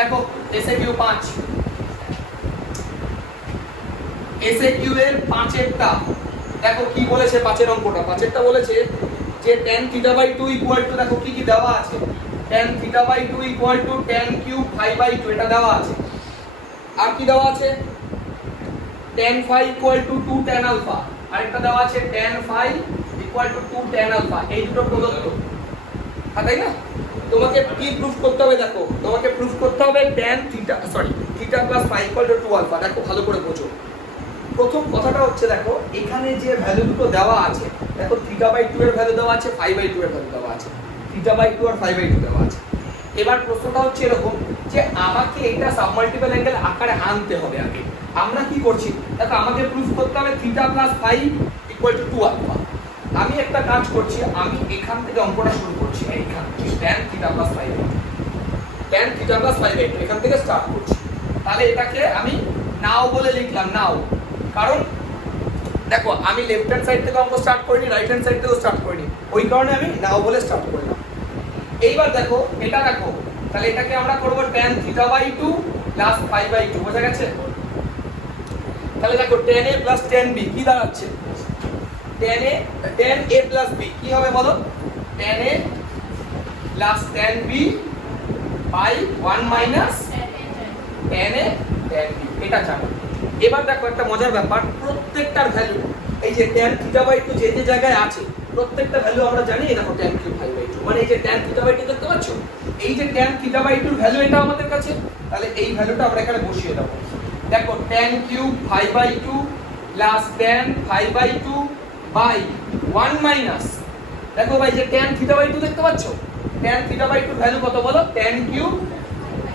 দেখো SA Q 5, SA Q এর 5এরটা দেখো কি বলেছে, 5এর অঙ্কটা। 5এরটা বলেছে যে tan θ/2 ইকুয়াল টু, দেখো কি কি দেওয়া আছে, tan θ/2 equal to tan cube π/2 এটা দেওয়া আছে। আর কি দেওয়া আছে, tan φ equal to 2 tan alpha, আরেকটা দেওয়া আছে tan φ equal to 2 tan alpha. এই দুটো প্রদত্ত, তাই না? তোমাকে কি প্রুফ করতে হবে, দেখো তোমাকে প্রুফ করতে হবে tan theta sorry theta plus φ equal to 2 alpha. দেখো ভালো করে বোঝো। প্রথম কথাটা হচ্ছে, দেখো এখানে যে ভ্যালু দুটো দেওয়া আছে, দেখো θ/2 এর ভ্যালু দেওয়া আছে, φ/2 এর ভ্যালু দেওয়া আছে, θ/2 আর φ/2 দেওয়া আছে। এবার প্রশ্নটা হচ্ছে এরকম যে আমাকে এটা সাবমাল্টিপল অ্যাঙ্গেল আকারে আনতে হবে আগে। আমরা কি করছি, দেখো আমাকে প্রুফ করতে হবে θ প্লাস φ ইকুয়াল টু 2 আলফা। আমি একটা কাজ করছি, আমি এখান থেকে অঙ্কটা শুরু করছি, এইখান থেকে tan θ প্লাস φ, tan θ প্লাস φ/2 এখান থেকে স্টার্ট করছি। তাহলে এটাকে আমি নাও বলে লিখলাম, নাও। কারণ দেখো আমি লেফট হ্যান্ড সাইড থেকে অঙ্ক স্টার্ট করিনি, রাইট হ্যান্ড সাইড থেকেও স্টার্ট করিনি, ওই কারণে আমি নাও বলে স্টার্ট করলাম। এইবার দেখো এটা, দেখো তাহলে এটাকে আমরা করব tan θ/2 প্লাস φ/2, বোঝা গেছে? তাহলে দেখো tan a plus tan b কি দাঁড়াচ্ছে, tan a প্লাস b কি হবে বলো, tan a plus tan b by 1 minus tan a tan b, এটা জানো। এবার দেখো একটা মজার ব্যাপার, প্রত্যেকটার ভ্যালু এই যে tan θ/2 যে যে জায়গায় আছে প্রত্যেকটা ভ্যালু আমরা জানি। দেখো tan কিউব π/2 মানে এই যে tan θ/2 দেখতে পাচ্ছ, এই যে tan θ/2 এর ভ্যালু এটা আমাদের কাছে, তাহলে এই ভ্যালুটা আমরা এখানে বসিয়ে দেব। দেখো tan cube π/2 plus tan π/2 by 1 minus, দেখো ভাই যে tan θ/2 দেখতে পাচ্ছ, tan θ/2 এর ভ্যালু কত বলো, tan কিউব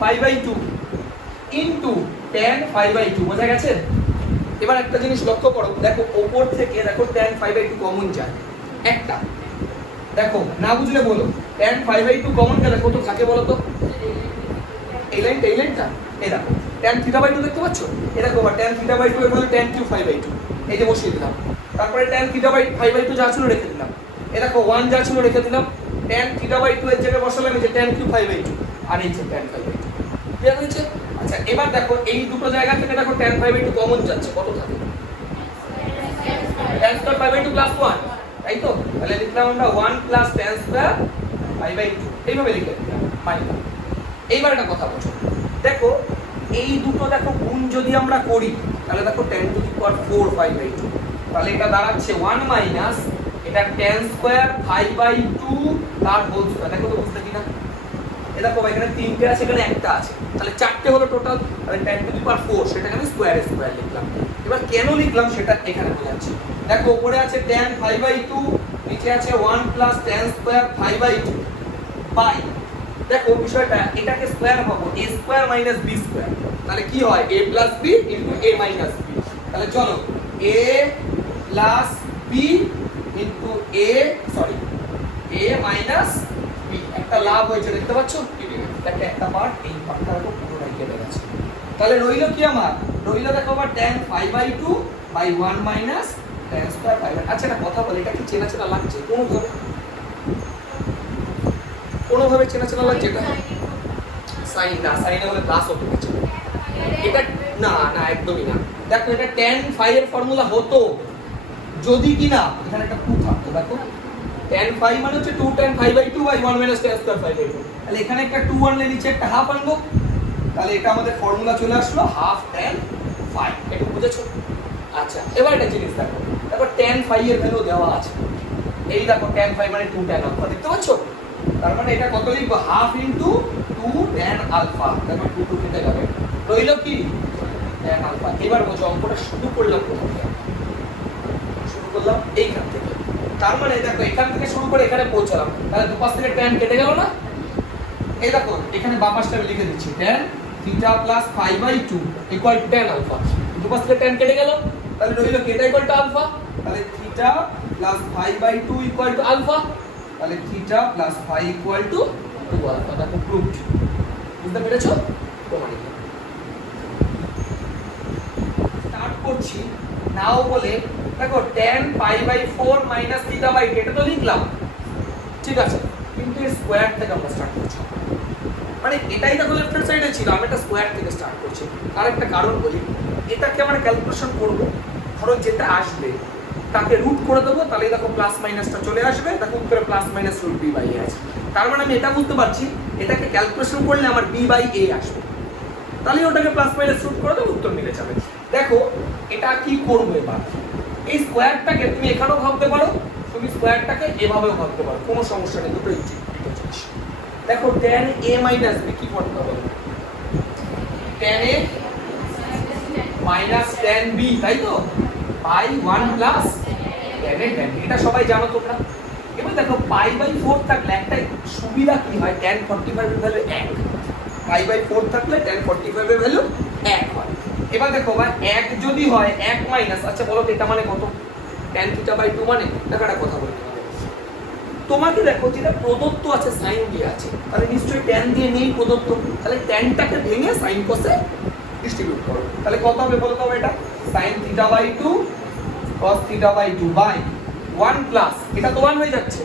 π/2 ইনটু tan π/2, বোঝা গেছে? এবার একটা জিনিস লক্ষ্য করো, দেখো উপর থেকে দেখো tan π/2 কমন যায় একটা, দেখো না বুঝলে বলো, tan π/2 কমন গেলে কত থাকে বলো তো, এই লাইনটা এই দেখো tan θ/2 দেখতে পাচ্ছ, এই দেখো tan θ/2 এর ভ্যালু tan কিউব π/2, এই যে বসিয়ে দিলাম। তারপরে tan θ/2 যা ছিল রেখে দিলাম, এই দেখো 1 যা ছিল রেখে দিলাম, tan θ/2 এর জায়গায় বসালাম এই যে tan কিউব π/2 আর এই যে tan π/2, ক্লিয়ার হয়েছে? আচ্ছা এবার দেখো এই দুটো জায়গা থেকে দেখো tan π/2 কমন যাচ্ছে, কত থাকে, tan স্কয়ার π/2 প্লাস 1, তাই তো? তাহলে লিখলাম আমরা 1 প্লাস tan স্কয়ার π/2, এইভাবে লিখে দিলাম মাইনাস। এইবার একটা কথা বলছো, দেখো এই দুটো দেখো গুণ যদি আমরা করি তাহলে দেখো tan টু দি পাওয়ার 4 π/2, তাহলে এটা দাঁড়াচ্ছে 1 মাইনাস এটা tan স্কয়ার π/2 তার হোল স্কয়ার। দেখো তো বুঝতে কিনা, এই দেখো এখানে তিনটে আছে, এখানে একটা আছে, তাহলে চারটে হলো টোটাল, তাহলে tan টু দি পাওয়ার 4 সেটাকে আমি স্কয়ারে লিখলাম। এবার কেন লিখলাম সেটা এখানে বোঝাচ্ছি। দেখো উপরে আছে tan π/2, নিচে আছে 1 প্লাস tan স্কয়ার π/2 বাই, দেখো বিষয়টা এটাকে স্কয়ার পাবো a square minus b square, তাহলে কি হয় a plus b into a minus b। তাহলে চলো a plus b into a minus b, একটা লাভ হয়েছে দেখতে পাচ্ছ, দেখো একটা পার্ট, এই পার্টটা পুরোটাই কেটে গেছে। তাহলে রইলো কি আমার, রইলো দেখো আবার tan π/2 by 1 minus tan square π/2। আচ্ছা একটা কথা বলে, এটা কি চেনা চেনা লাগছে কোনোভাবে চেনা চেনা লাগছে? এটা সাইন না, সাইনে হলে প্লাস হতে গেছে, এটা না না একদমই না। দেখো এটা tan φ এর ফর্মুলা হতো যদি কি না এখানে একটা 2 থাকতো। দেখো tan φ মানে হচ্ছে 2 tan π/2 by 1 minus tan square π/2, তাহলে এখানে একটা 2 আনলে নিচে একটা হাফ আনবো, তাহলে এটা আমাদের ফর্মুলা চলে আসলো হাফ tan φ। এটা বুঝেছো? আচ্ছা এবার একটা জিনিস দেখো, দেখো tan φ এর ভ্যালু দেওয়া আছে, এই দেখো tan φ মানে 2 tan আলফা, দেখতে পাচ্ছ? তার মানে এটা কত লিখবো, হাফ ইনটু 2 tan আলফা, দেখো 2 2 কেটে যাবে, রইল কি tan আলফা। এবার বোঝো অঙ্কটা শুরু করলাম কোথা থেকে, শুরু করলাম এইখান থেকে, তার মানে দেখো এখান থেকে শুরু করে এখানে পৌঁছালাম, তাহলে দুপাশ থেকে tan কেটে গেল না? এই দেখো এখানে বাম পাশটা আমি লিখে দিচ্ছি, tan θ plus π/2 equal to tan alpha, দুপাশ থেকে tan কেটে গেল, তাহলে রইল কি এটা ইকুয়াল টু আলফা, তাহলে θ প্লাস π/2 ইকুয়াল টু আলফা, তাহলে θ প্লাস φ ইকুয়াল টু 2 আলফা। দেখো প্রুভড, বুঝতে পেরেছো? প্রমাণিত। স্টার্ট করছি নাও বলে, দেখো tan π/4 মাইনাস θ/2 এটা তো লিখলাম, ঠিক আছে, কিন্তু এর স্কয়ার থেকে আমরা স্টার্ট করছি, মানে এটাই দেখো লেফট হ্যান্ড সাইডে ছিল আমি একটা স্কোয়ার থেকে স্টার্ট করছি। আর একটা কারণ বলি, এটাকে আমরা ক্যালকুলেশন করব, ধরো যেটা আসবে তাকে রুট করে দেবো, তাহলে দেখো প্লাস মাইনাসটা চলে আসবে, দেখো উপরে plus minus root b by a আছে। তার মানে আমি এটা বুঝতে পারছি এটাকে ক্যালকুলেশন করলে আমার বি বাই এ আসবে, তাহলে ওটাকে প্লাস মাইনাস রুট করে দেবো, উত্তর মিলে যাবে। দেখো এটা কি করবো এবার, এই স্কোয়ারটাকে তুমি এখানেও ভাবতে পারো, তুমি স্কোয়ারটাকে এভাবেও ভাবতে পারো, কোনো সমস্যা নেই, দুটোই উচিত। দেখো tan a মাইনাস b কি করতে হবে, tan a minus tan b, তাই তো, পাই 1 plus tan a tan b, এটা সবাই জানো তোমরা। এবার দেখো পাই বাই 4 থাকলে একটা সুবিধা কি হয়, tan 45 এর ভ্যালু 1, পাই বাই 4 থাকলে tan 45 এর ভ্যালু 1 হয়। এবার দেখো ভাই 1 যদি হয় 1 মাইনাস, আচ্ছা বলো তো এটা মানে কত, tan থিটা বাই 2 মানে, দেখো একটা কথা বলি তোমাকে, দেখো যেটা প্রদত্ত আছে সাইন দিয়ে আছে, তাহলে নিশ্চয়ই tan দিয়ে নেই প্রদত্ত, তাহলে tanটাকে ভেঙে sin cos এ ডিস্ট্রিবিউট করো, তাহলে কত হবে বলো তো এটা, sin theta by 2 cos theta by 2 by 1 plus, এটা তো 1 হয়ে যাচ্ছে,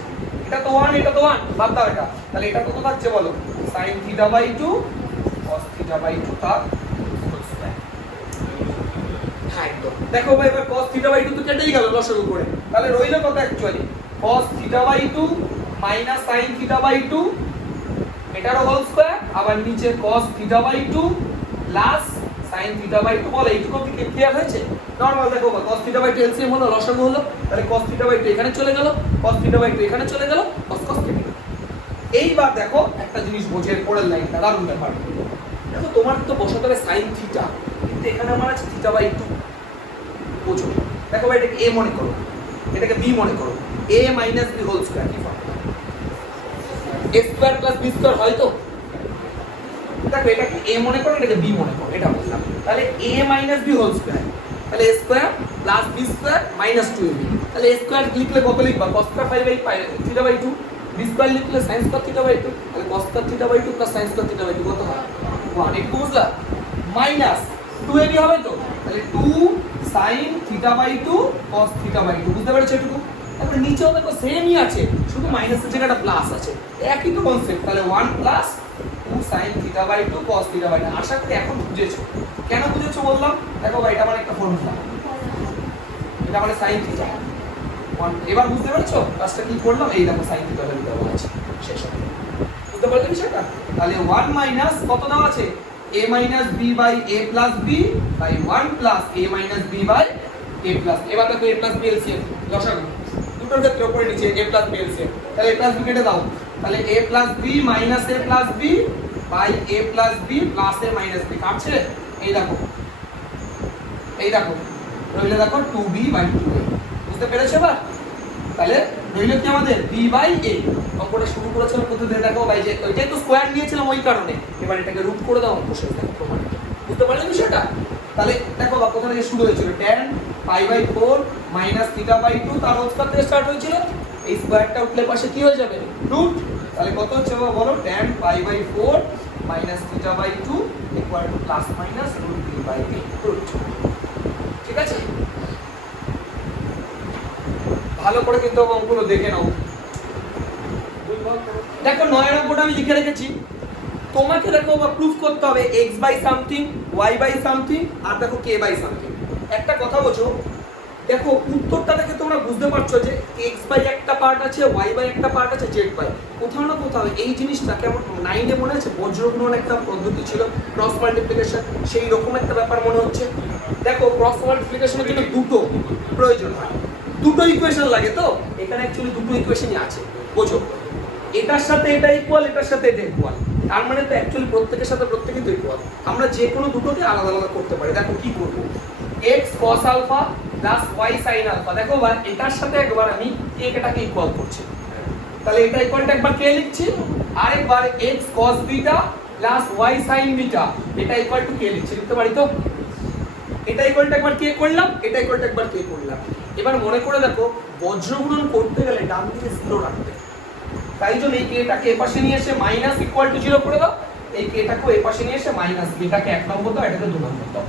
এটা তো 1, এটা তো 1, বাদ দাও এটা, তাহলে এটা কত থাকছে বলো, sin theta by 2 cos theta by 2 তার হোল স্কয়ার। হ্যাঁ একদম, দেখো ভাই এবার cos থিটা বাই 2 তো কেটেই গেল লসাগু করে, তাহলে রইল কত actually, cos theta by 2 minus sin theta by 2 এটারও হোল স্কয়ার, আবার নিচে cos theta by 2 plus sin theta by 2, বলে এইটুকু কি ক্লিয়ার হয়েছে? নরমাল দেখো cos থিটা বাই 2 এলসিএম হলো, লসাগু হলো, তাহলে cos থিটা বাই 2 এখানে চলে গেল, cos থিটা বাই 2 এখানে চলে গেল, cos cos কেটে গেল। এইবার দেখো একটা জিনিস বোঝে, পরের লাইনটা দারুণ ব্যাপার, দেখো তোমার তো বসাতে হবে sin থিটা, কিন্তু এখানে আমার আছে থিটা বাই 2, বোঝো, দেখো ভাই এটাকে a মনে করো, এটাকে b মনে করো, a minus b whole square, কি form, a square plus b square হয় তো, দেখো এটাকে a মনে করো, এটাকে b মনে করো, এটা বললাম, তাহলে a minus b whole square, তাহলে a square plus b square minus 2ab, তাহলে a স্কয়ার লিখলে কত লিখবা, cos square by theta by 2, b square লিখলে sin স্কয়ার থিটা বাই 2, তাহলে cos square theta by 2 plus sin square theta by 2 কত হয় 1, একটু বুঝলা, মাইনাস 2ab হবে তো, তাহলে 2 sin theta by 2 cos theta by 2, বুঝতে পেরেছো এটুকু? তারপরে নিচেও দেখো সেমই আছে, শুধু মাইনাসের জায়গাটা প্লাস আছে, একই তো কনসেপ্ট, তাহলে 1 plus 2 sin theta by 2 cos theta by 2, আশা করি এখন বুঝেছো। কেন বুঝেছো বললাম, দেখো ভাই এটা মানে একটা ফর্মুলা, এটা মানে sin থিটা, এবার বুঝতে পেরেছো কাজটা কি করলাম, এই দেখো sin থিটা ভ্যালু দেওয়া আছে, শেষ হবে, বুঝতে পারলে বিষয়টা? তাহলে 1 মাইনাস কত দেওয়া আছে, a minus b by a plus b by 1 plus a minus b by a plus, এবার দেখো a প্লাস b এলসিএম লসাগু, দুটোর ক্ষেত্রে উপরে নিচে a প্লাস b এলসিএম, তাহলে a প্লাস b কেটে দাও, তাহলে a plus b minus a plus b by a plus b plus a minus b কাটছে, এই দেখো রইলে দেখো 2b বাই 2a, বুঝতে পেরেছো এবার? তাহলে রইল কি আমাদের b বাই a, অঙ্কটা শুরু করেছিলাম কত দিয়ে, দেখো ভাই যে ওইটাই তো স্কয়ার নিয়েছিলাম ওই কারণে, এবার এটাকে রুট করে দাও, অঙ্ক শেষ, দেখো প্রমাণ, বুঝতে পারলে বিষয়টা? তাহলে দেখো বা কোথা থেকে শুরু হয়েছিল, tan pi by 4 minus theta by 2 তার হোল স্কয়ার থেকে স্টার্ট হয়েছিল, এই স্কয়ারটা উঠলে পাশে কি হয়ে যাবে, রুট, তাহলে কত হচ্ছে বলো, tan pi by 4 minus theta by 2 equal to plus minus root b by a, root, ঠিক আছে? ভালো করে কিন্তু অঙ্কগুলো দেখে নাও। দেখো 9 নম্বরটা আমি লিখে রেখেছি, তোমাকে দেখো বা প্রুফ করতে হবে x by something, y by something, আর দেখো k বাই সামথিং। একটা কথা বোঝো, দেখো উত্তরটা দেখে তোমরা বুঝতে পারছো যে x বাই একটা পার্ট আছে, y বাই একটা পার্ট আছে, z বাই, কোথাও না কোথাও এই জিনিসটা কেমন 9 এ মনে আছে বজ্রগুণন একটা পদ্ধতি ছিল, ক্রস মাল্টিপ্লিকেশন, সেই রকম একটা ব্যাপার মনে হচ্ছে। দেখো ক্রস মাল্টিপ্লিকেশনের জন্য দুটো প্রয়োজন হয়, দুটো ইকুয়েশন লাগে, তো এখানে অ্যাকচুয়ালি দুটো ইকুয়েশনই আছে, বোঝো, এটার সাথে এটা ইকুয়াল, এটার সাথে এটা ইকুয়াল, তার মানে তো অ্যাকচুয়ালি প্রত্যেকের সাথে প্রত্যেকই তো ইকুয়াল, আমরা যে কোনো দুটোকে আলাদা আলাদা করতে পারি। দেখো কি করব, x cos alpha plus y sin alpha, দেখো ভাই এটার সাথে একবার আমি এটাকে ইকুয়াল করছি, তাহলে এটা ইকুয়ালটা একবার কে লিখছি, আরেকবার x cos beta plus y sin beta, এটা ইকুয়াল টু কে লিখছি, লিখতে পারি তো, এটা ইকুয়ালটা একবার কে করলাম, এটা ইকুয়ালটা একবার কে করলাম। এবার মনে করে দেখো বজ্রগুণন করতে গেলে ডান দিকে 0 রাখতে, তাই জন্য এই কেটাকে এ পাশে নিয়ে এসে মাইনাস ইকুয়াল টু 0 করে দাও, এই কেটাকে এ পাশে নিয়ে এসে মাইনাস, এটাকে 1 নম্বর দাও, এটাকে 2 নম্বর দাও।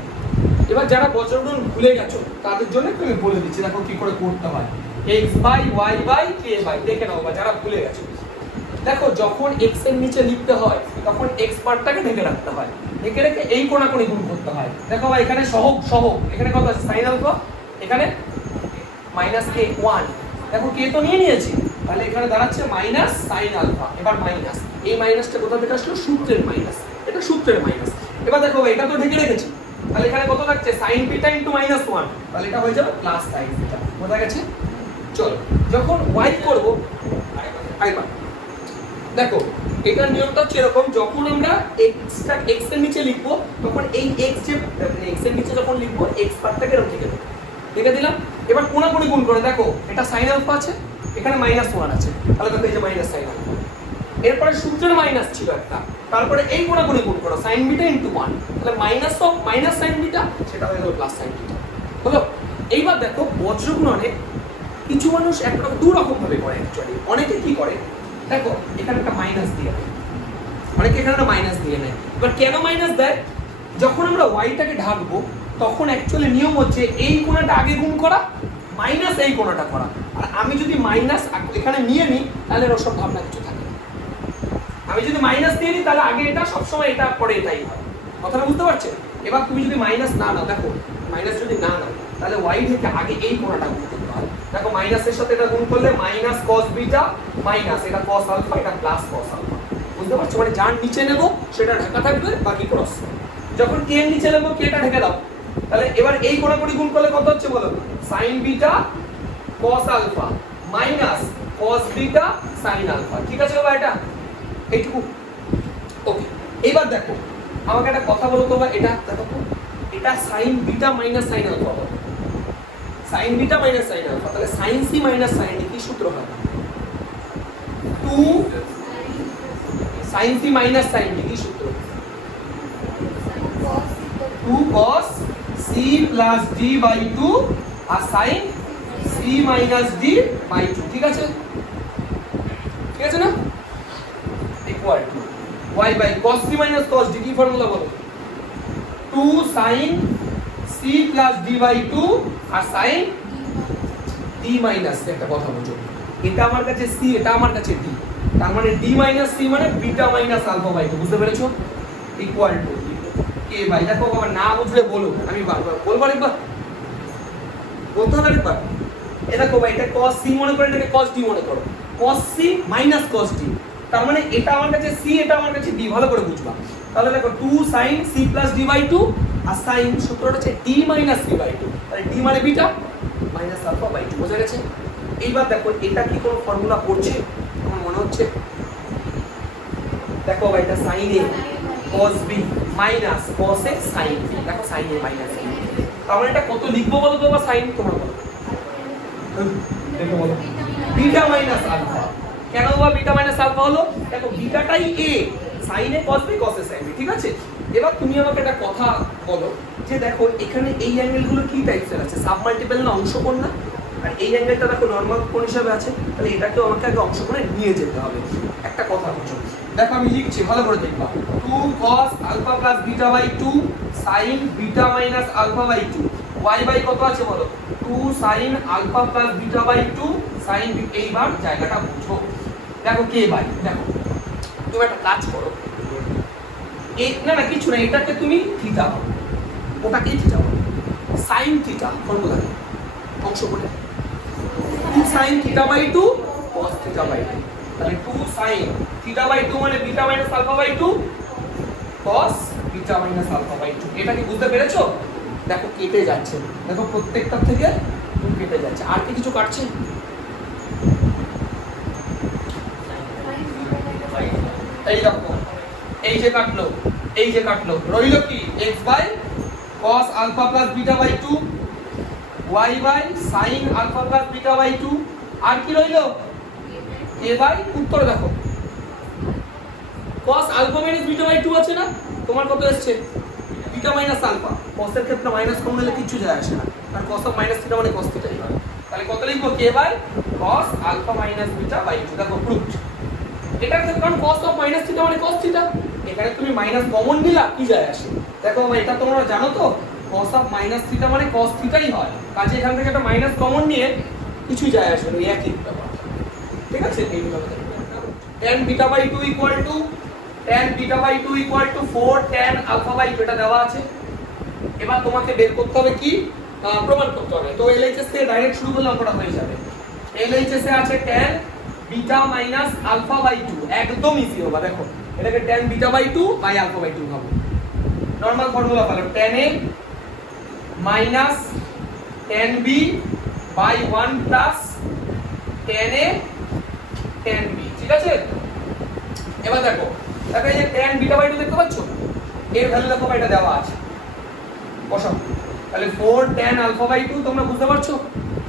এবার যারা বজ্রগুণন ভুলে গেছো তাদের জন্য তুমি বলে দিচ্ছি, দেখো কি করে করতে হয়, x by y by k by, দেখে নাও বা যারা ভুলে গেছো। দেখো যখন x এর নিচে লিখতে হয় তখন x পার্টটাকে ঢেকে রাখতে হয়, ঢেকে রেখে এই কোণাকুণি গুণ করতে হয়। দেখো ভাই এখানে সহগ সহগ, এখানে কত আছে sin আলফা, এখানে মাইনাস কে 1, দেখো কে তো নিয়ে নিয়েছি, তাহলে এখানে দাঁড়াচ্ছে মাইনাস sin আলফা। এবার মাইনাস, এই মাইনাসটা কোথা থেকে আসলো, সূত্রের মাইনাস, এটা সূত্রের মাইনাস। এবার দেখো এটা তো ঢেকে রেখেছি, তাহলে এখানে কত থাকছে sin থিটা * -1, তাহলে এটা হয়ে যাবে প্লাস sin থিটা। বোঝা গেছে? চলো যখন y করব আইবা, দেখো এটার নিয়মটা হচ্ছে এরকম, যখন আমরা x এর নিচে লিখব তখন এই x যে x এর নিচে যখন লিখব x পার্টটাকে এরকম লিখে দেব, লিখে দিলাম। এবার কোণাকুণি গুণ করে দেখো এটা sin আলফা আছে, এখানে -1 আছে, তাহলে দেখো এই যে মাইনাস sin আলফা। এরপরে সূত্রের মাইনাস ছিল একটা, তারপরে এই কোণাকুণি গুণ করো sin বিটা * 1, তাহলে মাইনাস sin বিটা, সেটা হয়ে গেল প্লাস sin বিটা। হলো? এইবার দেখো বজ্রগুণনে কিছু মানুষ একটা দু রকম ভাবে করে অ্যাকচুয়ালি। অনেকে কি করে, দেখো এখানে একটা মাইনাস দিয়ে দেয়, অনেকে এখানে একটা মাইনাস দিয়ে নেয়। এবার কেন মাইনাস দেয়, যখন আমরা ওয়াইটাকে ঢাকবো তখন অ্যাকচুয়ালি নিয়ম হচ্ছে এই কোণাটা আগে গুণ করা মাইনাস এই কোণাটা করা। আর আমি যদি মাইনাস এখানে নিয়ে নিই তাহলে এর সব ভাবনা কিছু থাকে না। আমি যদি মাইনাস নিয়ে নিই তাহলে আগে এটা সবসময় এটা পরে এটাই হয়। কথাটা বুঝতে পারছেন? এবার তুমি যদি মাইনাস না নাও, দেখো মাইনাস যদি না নাও তাহলে ওয়াই থেকে আগে এই কোণাটা গুণ করতে হয়। দেখো মাইনাসের সাথে এটা গুণ করলে মাইনাস cos বিটা মাইনাস এটা cos আলফা, এটা প্লাস cos আলফা। বুঝতে পারছো? মানে যার নিচে নেব সেটা ঢাকা থাকবে, বাকি ক্রস। যখন কে এর নিচে নেব কে টা ঢেকে দাও, তাহলে এবার এই কোণাকুণি গুণ করলে কত হচ্ছে বলো, sin beta cos alpha minus cos beta sin alpha. ঠিক আছে বাবা, এটা এইটুকু ওকে। এইবার দেখো আমাকে একটা কথা বলো তো, এটা দেখো তো, এটা sin beta minus sin alpha হবে, sin beta minus sin alpha, তাহলে sin c minus sin d কি সূত্র হয়, 2 sin c minus sin d কি সূত্র, 2 cos c plus d by 2 আর sin c minus d by 2। ঠিক আছে? ঠিক আছে না? Equal to y by cos c minus cos d কি ফর্মুলা বলো, 2 sin c plus d by 2 আর sin d মাইনাস। একটা কথা বুঝো, এটা আমার কাছে c, এটা আমার কাছে d, তার মানে d মাইনাস c মানে বিটা মাইনাস আলফা বাই 2। বুঝতে পেরেছো? ইকুয়াল টু কে ভাই, দেখো বাবা না বুঝলে বলো, আমি বারবার বলবো, একবার বলতে হবে একবার। এ দেখো ভাই এটা cos c মনে করে, এটাকে cos d মনে করো, cos c minus cos d, তার মানে এটা আমার কাছে c, এটা আমার কাছে d, ভালো করে বুঝবা। তাহলে দেখো 2 sin c plus d by 2 আর sin সূত্রটা হচ্ছে d মাইনাস c বাই 2, তাহলে d মানে বিটা মাইনাস আলফা বাই 2। বোঝা গেছে? এইবার দেখো এটা কি কোনো ফর্মুলা পড়ছে আমার মনে হচ্ছে, দেখো ভাই এটা sin a cos b minus cos a sin b, দেখো sin a minus sin b, তার মানে এটা কত লিখবো বলো তো, বা sin তোমরা বলো, দেখো বলো বিটা মাইনাস আলফা। কেন বা বিটা মাইনাস আলফা হলো, দেখো বিটাটাই a, sin a cos b cos a sin b। ঠিক আছে? এবার তুমি আমাকে একটা কথা বলো যে দেখো এখানে এই অ্যাঙ্গেলগুলো কি টাইপসের আছে, সাবমাল্টিপল না অংশকোণ না, আর এই অ্যাঙ্গেলটা দেখো নরমাল কোণ হিসাবে আছে, তাহলে এটাকেও আমাকে আগে অংশকোণে নিয়ে যেতে হবে। একটা কথা বুঝো, দেখো আমি লিখছি ভালো করে দেখবা, 2 cos alpha plus beta by 2 sin beta minus alpha by 2, y by কত আছে বলো, 2 sin alpha plus beta by 2 sin। এইবার জায়গাটা বুঝো, দেখো কে ভাই, দেখো তুমি একটা কাজ করো, এই না না কিছু না, এটাকে তুমি থিটা বলো, ওটাকেই থিটা বলো, sin থিটা ফর্মুলা অংশকোণে 2 sin theta by 2 cos theta by 2, তাহলে 2 sin থিটা বাই 2 মানে beta minus alpha by 2 cos beta minus alpha by 2। এটা কি বুঝতে পেরেছো? দেখো কেটে যাচ্ছে, দেখো প্রত্যেকটা থেকে কেটে যাচ্ছে, আর কি কিছু কাটছে, এই দেখো এই যে কাটলো, এই যে কাটলো, রইলো কি x by cos alpha plus beta by 2, y by sin alpha plus beta by 2, আর কি রইলো a বাই, উত্তর দেখো cos alpha minus beta by 2 আছে না, তোমার কত এসেছে বিটা মাইনাস আলফা, cos এর ক্ষেত্রে মাইনাস কম নিলে কিছু যায় আসে না, আর cos অফ মাইনাস থিটা মানে cos থিটাই হয়। তাহলে কত লিখবো, k by cos alpha minus beta by 2। দেখো প্রুফড, এটার ক্ষেত্রে কারণ cos অফ মাইনাস থিটা মানে cos থিটা, এখানে তুমি মাইনাস কমন নিলা কি যায় আসে। দেখো এটা তোমরা জানো তো cos অফ মাইনাস থিটা মানে cos থিটাই হয়, কাজে এখান থেকে একটা মাইনাস কমন নিয়ে কিছুই যায় আসে না, একই ব্যাপার। ঠিক আছে? এইভাবে tan beta by 2 equal to 4 tan alpha by 2 এটা দেওয়া আছে। এবার তোমাকে বের করতে হবে কি প্রমাণ করতে হবে। তো LHS থেকে ডাইরেক্ট শুরু করলে অঙ্কটা হয়ে যাবে। LHS এ আছে tan beta minus alpha by 2 একদম ইজি হবে। দেখো এটাকে tan beta by 2 by alpha by 2 ভাবো। Normal formula follow tan a minus tan b by 1 plus tan a tan b, ঠিক আছে? এবার দেখো এই যে tan beta by 2 দেখতে পাচ্ছ, এর ভ্যালু দেখো এটা দেওয়া আছে, বসাও। তাহলে 4 tan alpha by 2 তোমরা বুঝতে পারছো?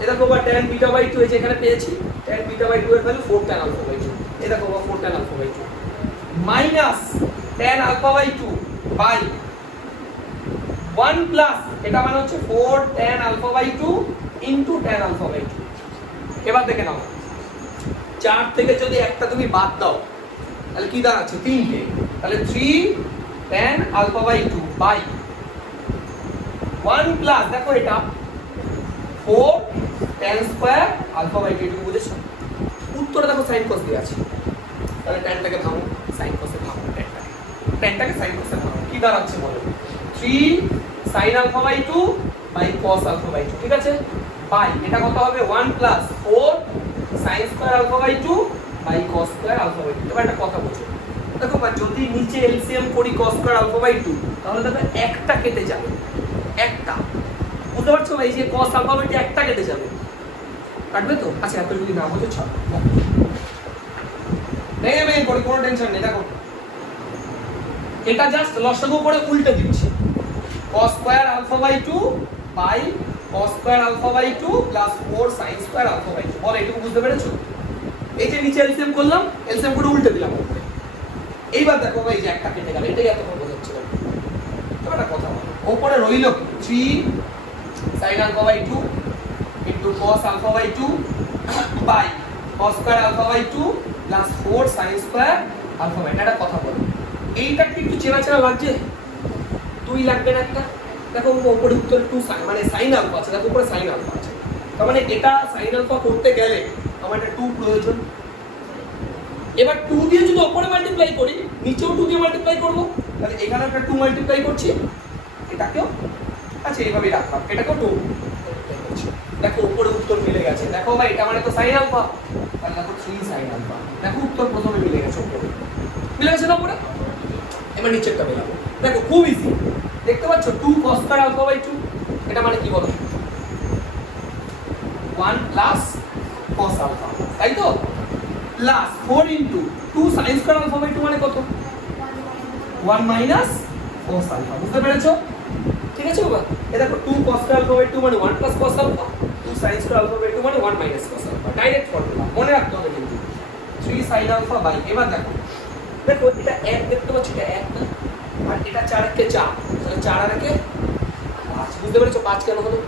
এই দেখো tan beta by 2 এই যে এখানে পেয়েছি, tan beta by 2 এর ভ্যালু 4 tan alpha by 2, এই দেখো 4 tan alpha by 2 minus tan alpha by 2 by 1 plus এটা মানে হচ্ছে 4 tan alpha by 2 into tan alpha by 2। এবার দেখে নাও 4 থেকে যদি একটা তুমি বাদ দাও তাহলে কি দাঁড়াচ্ছে 3টে, তাহলে 3 tan alpha by 2 by 1 plus দেখো এটা 4 tan স্কয়ার alpha by 2, বুঝেছো? উত্তরে দেখো sin cos দিয়ে আছে, তাহলে tanটাকে ভাঙো, sin cos এ ভাঙো, tanটাকে sin cos এ ভাঙো, কি দাঁড়াচ্ছে বলো? 3 sin alpha by 2 by cos alpha by 2, ঠিক আছে? বাই এটা কত হবে 1 plus 4 sin square alpha by 2 by cos square alpha by 2। এবার একটা কথা বুঝো, দেখো যদি নিচে এলসিএম করি cos স্কয়ার alpha by 2 তাহলে দেখো একটা কেটে যাবে, একটা, বুঝতে পারছো? এই যে cos alpha by 2 একটা কেটে যাবে, কাটবে তো? আচ্ছা এত যদি না বোঝো ছাড়ো, নেই কোনো টেনশন নেই। দেখো এটা জাস্ট লসাগু করে উল্টে দিচ্ছি, cos square alpha by 2 by cos square alpha by 2 plus 4 sin square alpha by 2। বল এটুকু বুঝতে পেরেছো? এই যে নিচে এলসিএম করলাম, এলসিএম করে উল্টে দিলাম উপরে। এইবার দেখো এই যে একটা কেটে গেল, এটাই এতক্ষণ বোঝাচ্ছিল। একটা কথা বলো, উপরে রইল 3 sin alpha by 2 into cos alpha by 2 by cos square alpha by 2 plus 4 sin square alpha by 2। একটা কথা বলো, এইটা কি একটু চেনা চেনা লাগছে? 2 লাগবে না একটা? দেখো উপরে উত্তরে 2 sin মানে sin alpha আছে, দেখো উপরে sin alpha আছে, তার মানে এটা sin alpha করতে গেলে আমার একটা 2 প্রয়োজন। এবার 2 দিয়ে যদি উপরে মাল্টিপ্লাই করি, নিচেও 2 দিয়ে মাল্টিপ্লাই করব, তাহলে এখানে একটা 2 মাল্টিপ্লাই করছি, এটাকেও আচ্ছা এইভাবেই রাখলাম, এটাকেও 2। দেখো উপরে উত্তর মিলে গেছে। দেখো ভাই এটা মানে তো sin alpha, তাহলে দেখো 3 sin alpha। দেখো উত্তর প্রথমে মিলে গেছে, উপরে মিলে গেছে না উপরে? এবার নিচেরটা মেলাবো, দেখো খুব ইজি, দেখতে পাচ্ছ 2 cos স্কয়ার alpha by 2, এটা মানে কি বলো? 1 প্লাস cos alpha, তাই তো? Plus 4 into 2 sin square alpha by 2 মানে কত? 1 মাইনাস cos alpha, বুঝতে পেরেছো? ঠিক আছে বাবা, এই দেখো 2 cos স্কয়ার alpha by 2 মানে 1 plus cos alpha, 2 sin square alpha by 2 মানে 1 minus cos alpha, direct formula মনে রাখতে হবে কিন্তু। 3 sin alpha বাই, এবার দেখো দেখো এটা 1 দেখতে পাচ্ছ, এটা 1 না, আর এটা 4 কে 4, তাহলে 4 আর কে 5, বুঝতে পেরেছো 5 কেন হলো?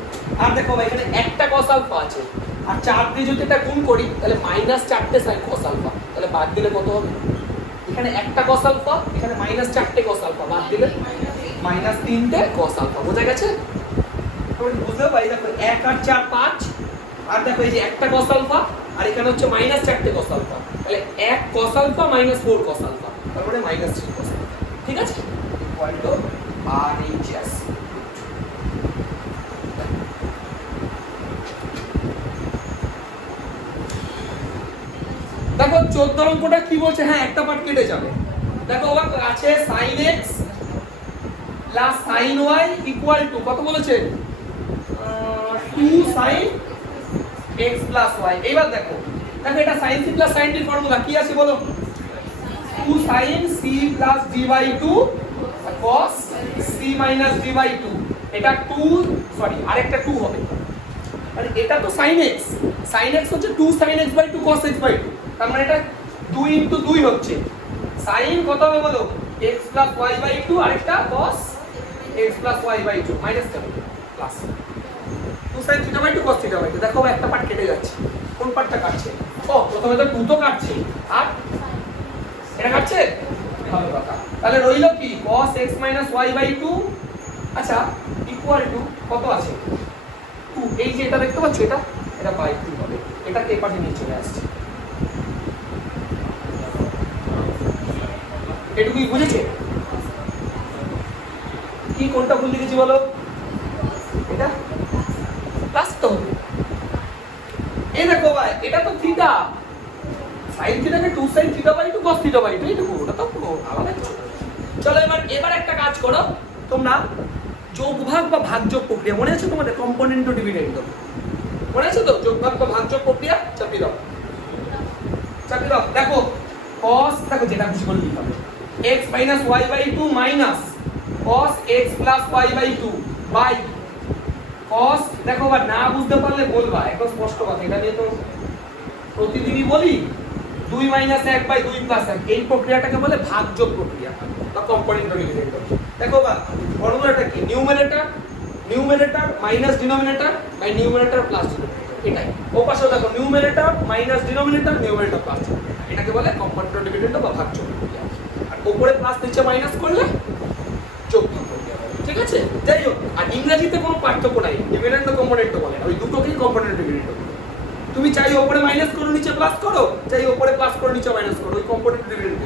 আর দেখো ভাই এখানে একটা cos alpha আছে, আর 4 দিয়ে যদি এটা গুণ করি তাহলে মাইনাস 4টে sin cos alpha, তাহলে বাদ দিলে কত হবে? এখানে একটা cos alpha, এখানে মাইনাস 4টে cos alpha, বাদ দিলে মাইনাস 3টে cos alpha, বোঝা গেছে? তোমরা বুঝতে পারো, দেখো 1 আর 4 5, আর দেখো এই যে একটা cos alpha, আর এখানে হচ্ছে মাইনাস 4টে cos alpha, তাহলে 1 cos alpha minus 4 cos alpha, তারপরে মাইনাস 3 cos alpha, ঠিক আছে? Equal two RHS। দেখো 14 অঙ্কটা কি বলছে? হ্যাঁ একটা পার্ট কেটে যাবে। দেখো ওরা আছে sin x plus sin y equal to কত বলেছে? 2 sin x প্লাস y। এবার দেখো দেখো এটা sin c plus sin d formula কি আছে বলো? 2 sin c plus d by 2 cos c minus d by 2। এটা 2 সরি আরেকটা 2 হবে, মানে এটা তো sin x, sin x হচ্ছে 2 sin x by 2 cos x by 2, তার মানে এটা 2 ইনটু 2 হচ্ছে। sin কত হবে বলো? x প্লাস y বাই 2, আরেকটা cos x প্লাস y বাই 2 মাইনাস হবে plus 2 sin theta by 2 cos theta by 2। দেখো একটা পার্ট কেটে যাচ্ছে, কোন পার্টটা কাটছে? ও প্রথমে তো 2 তো কাটছে, আর এটা কাটছে, ভালো কথা। তাহলে রইল কি? cos x minus y by 2, আচ্ছা ইকুয়াল টু কত আছে? 2। এই যে এটা দেখতে পাচ্ছ, এটা বাই 2 হবে, এটা কে পাশে নিয়ে চলে আসছে, এটুকুই বুঝেছো? কি কোনটা ভুল লিখেছি বলো? এটা প্লাস তো এই দেখো ভাই, এটা তো থিটা, sin থিটাকে 2 sin theta by 2 cos theta by 2 এইটুকু, ওটা তো কোনো আলাদা কিছু না। চলো এবার একটা কাজ করো, তোমরা যোগভাগ বা ভাগযোগ প্রক্রিয়া মনে আছে তোমাদের? কম্পোনেন্ট টু ডিভিডেন্ড মনে আছে তো? যোগভাগ বা ভাগযোগ প্রক্রিয়া চাপিয়ে দাও, চাপিয়ে দাও। দেখো cos, দেখো যেটা খুশি করে লিখতে হবে, x minus y by 2 minus cos x plus y by 2 by cos, দেখো বা না বুঝতে পারলে বলবা, একদম স্পষ্ট কথা, এটা নিয়ে তো প্রতিদিনই বলি। 2 মাইনাস 1 বাই 2 প্লাস 1, এই প্রক্রিয়াটাকে বলে ভাগযোগ প্রক্রিয়া বা কম্পোনেন্ট টু ডিভিডেন্ড। দেখো বা ফর্মুলাটা কি? Numerator minus denominator by numerator plus denominator, এটাই। ও পাশেও দেখো numerator minus denominator, numerator plus denominator, এটাকে বলে কম্পোনেন্ট টু ডিভিডেন্ড বা ভাগযোগ প্রক্রিয়া। আর উপরে প্লাস নিচে মাইনাস করলে যোগযোগ প্রক্রিয়া, ঠিক আছে? যাই হোক, আর ইংরেজিতে কোনো পার্থক্য নাই, ডিভিডেন্ড ও কম্পোনেন্ট বলে, ওই দুটোকেই কম্পোনেন্ট ডিভিডেন্ড। তুমি চাই উপরে মাইনাস করো নিচে প্লাস করো, চাই উপরে প্লাস করো নিচে মাইনাস করো, ওই কম্পোনেন্ট ডিভিডেন্ড।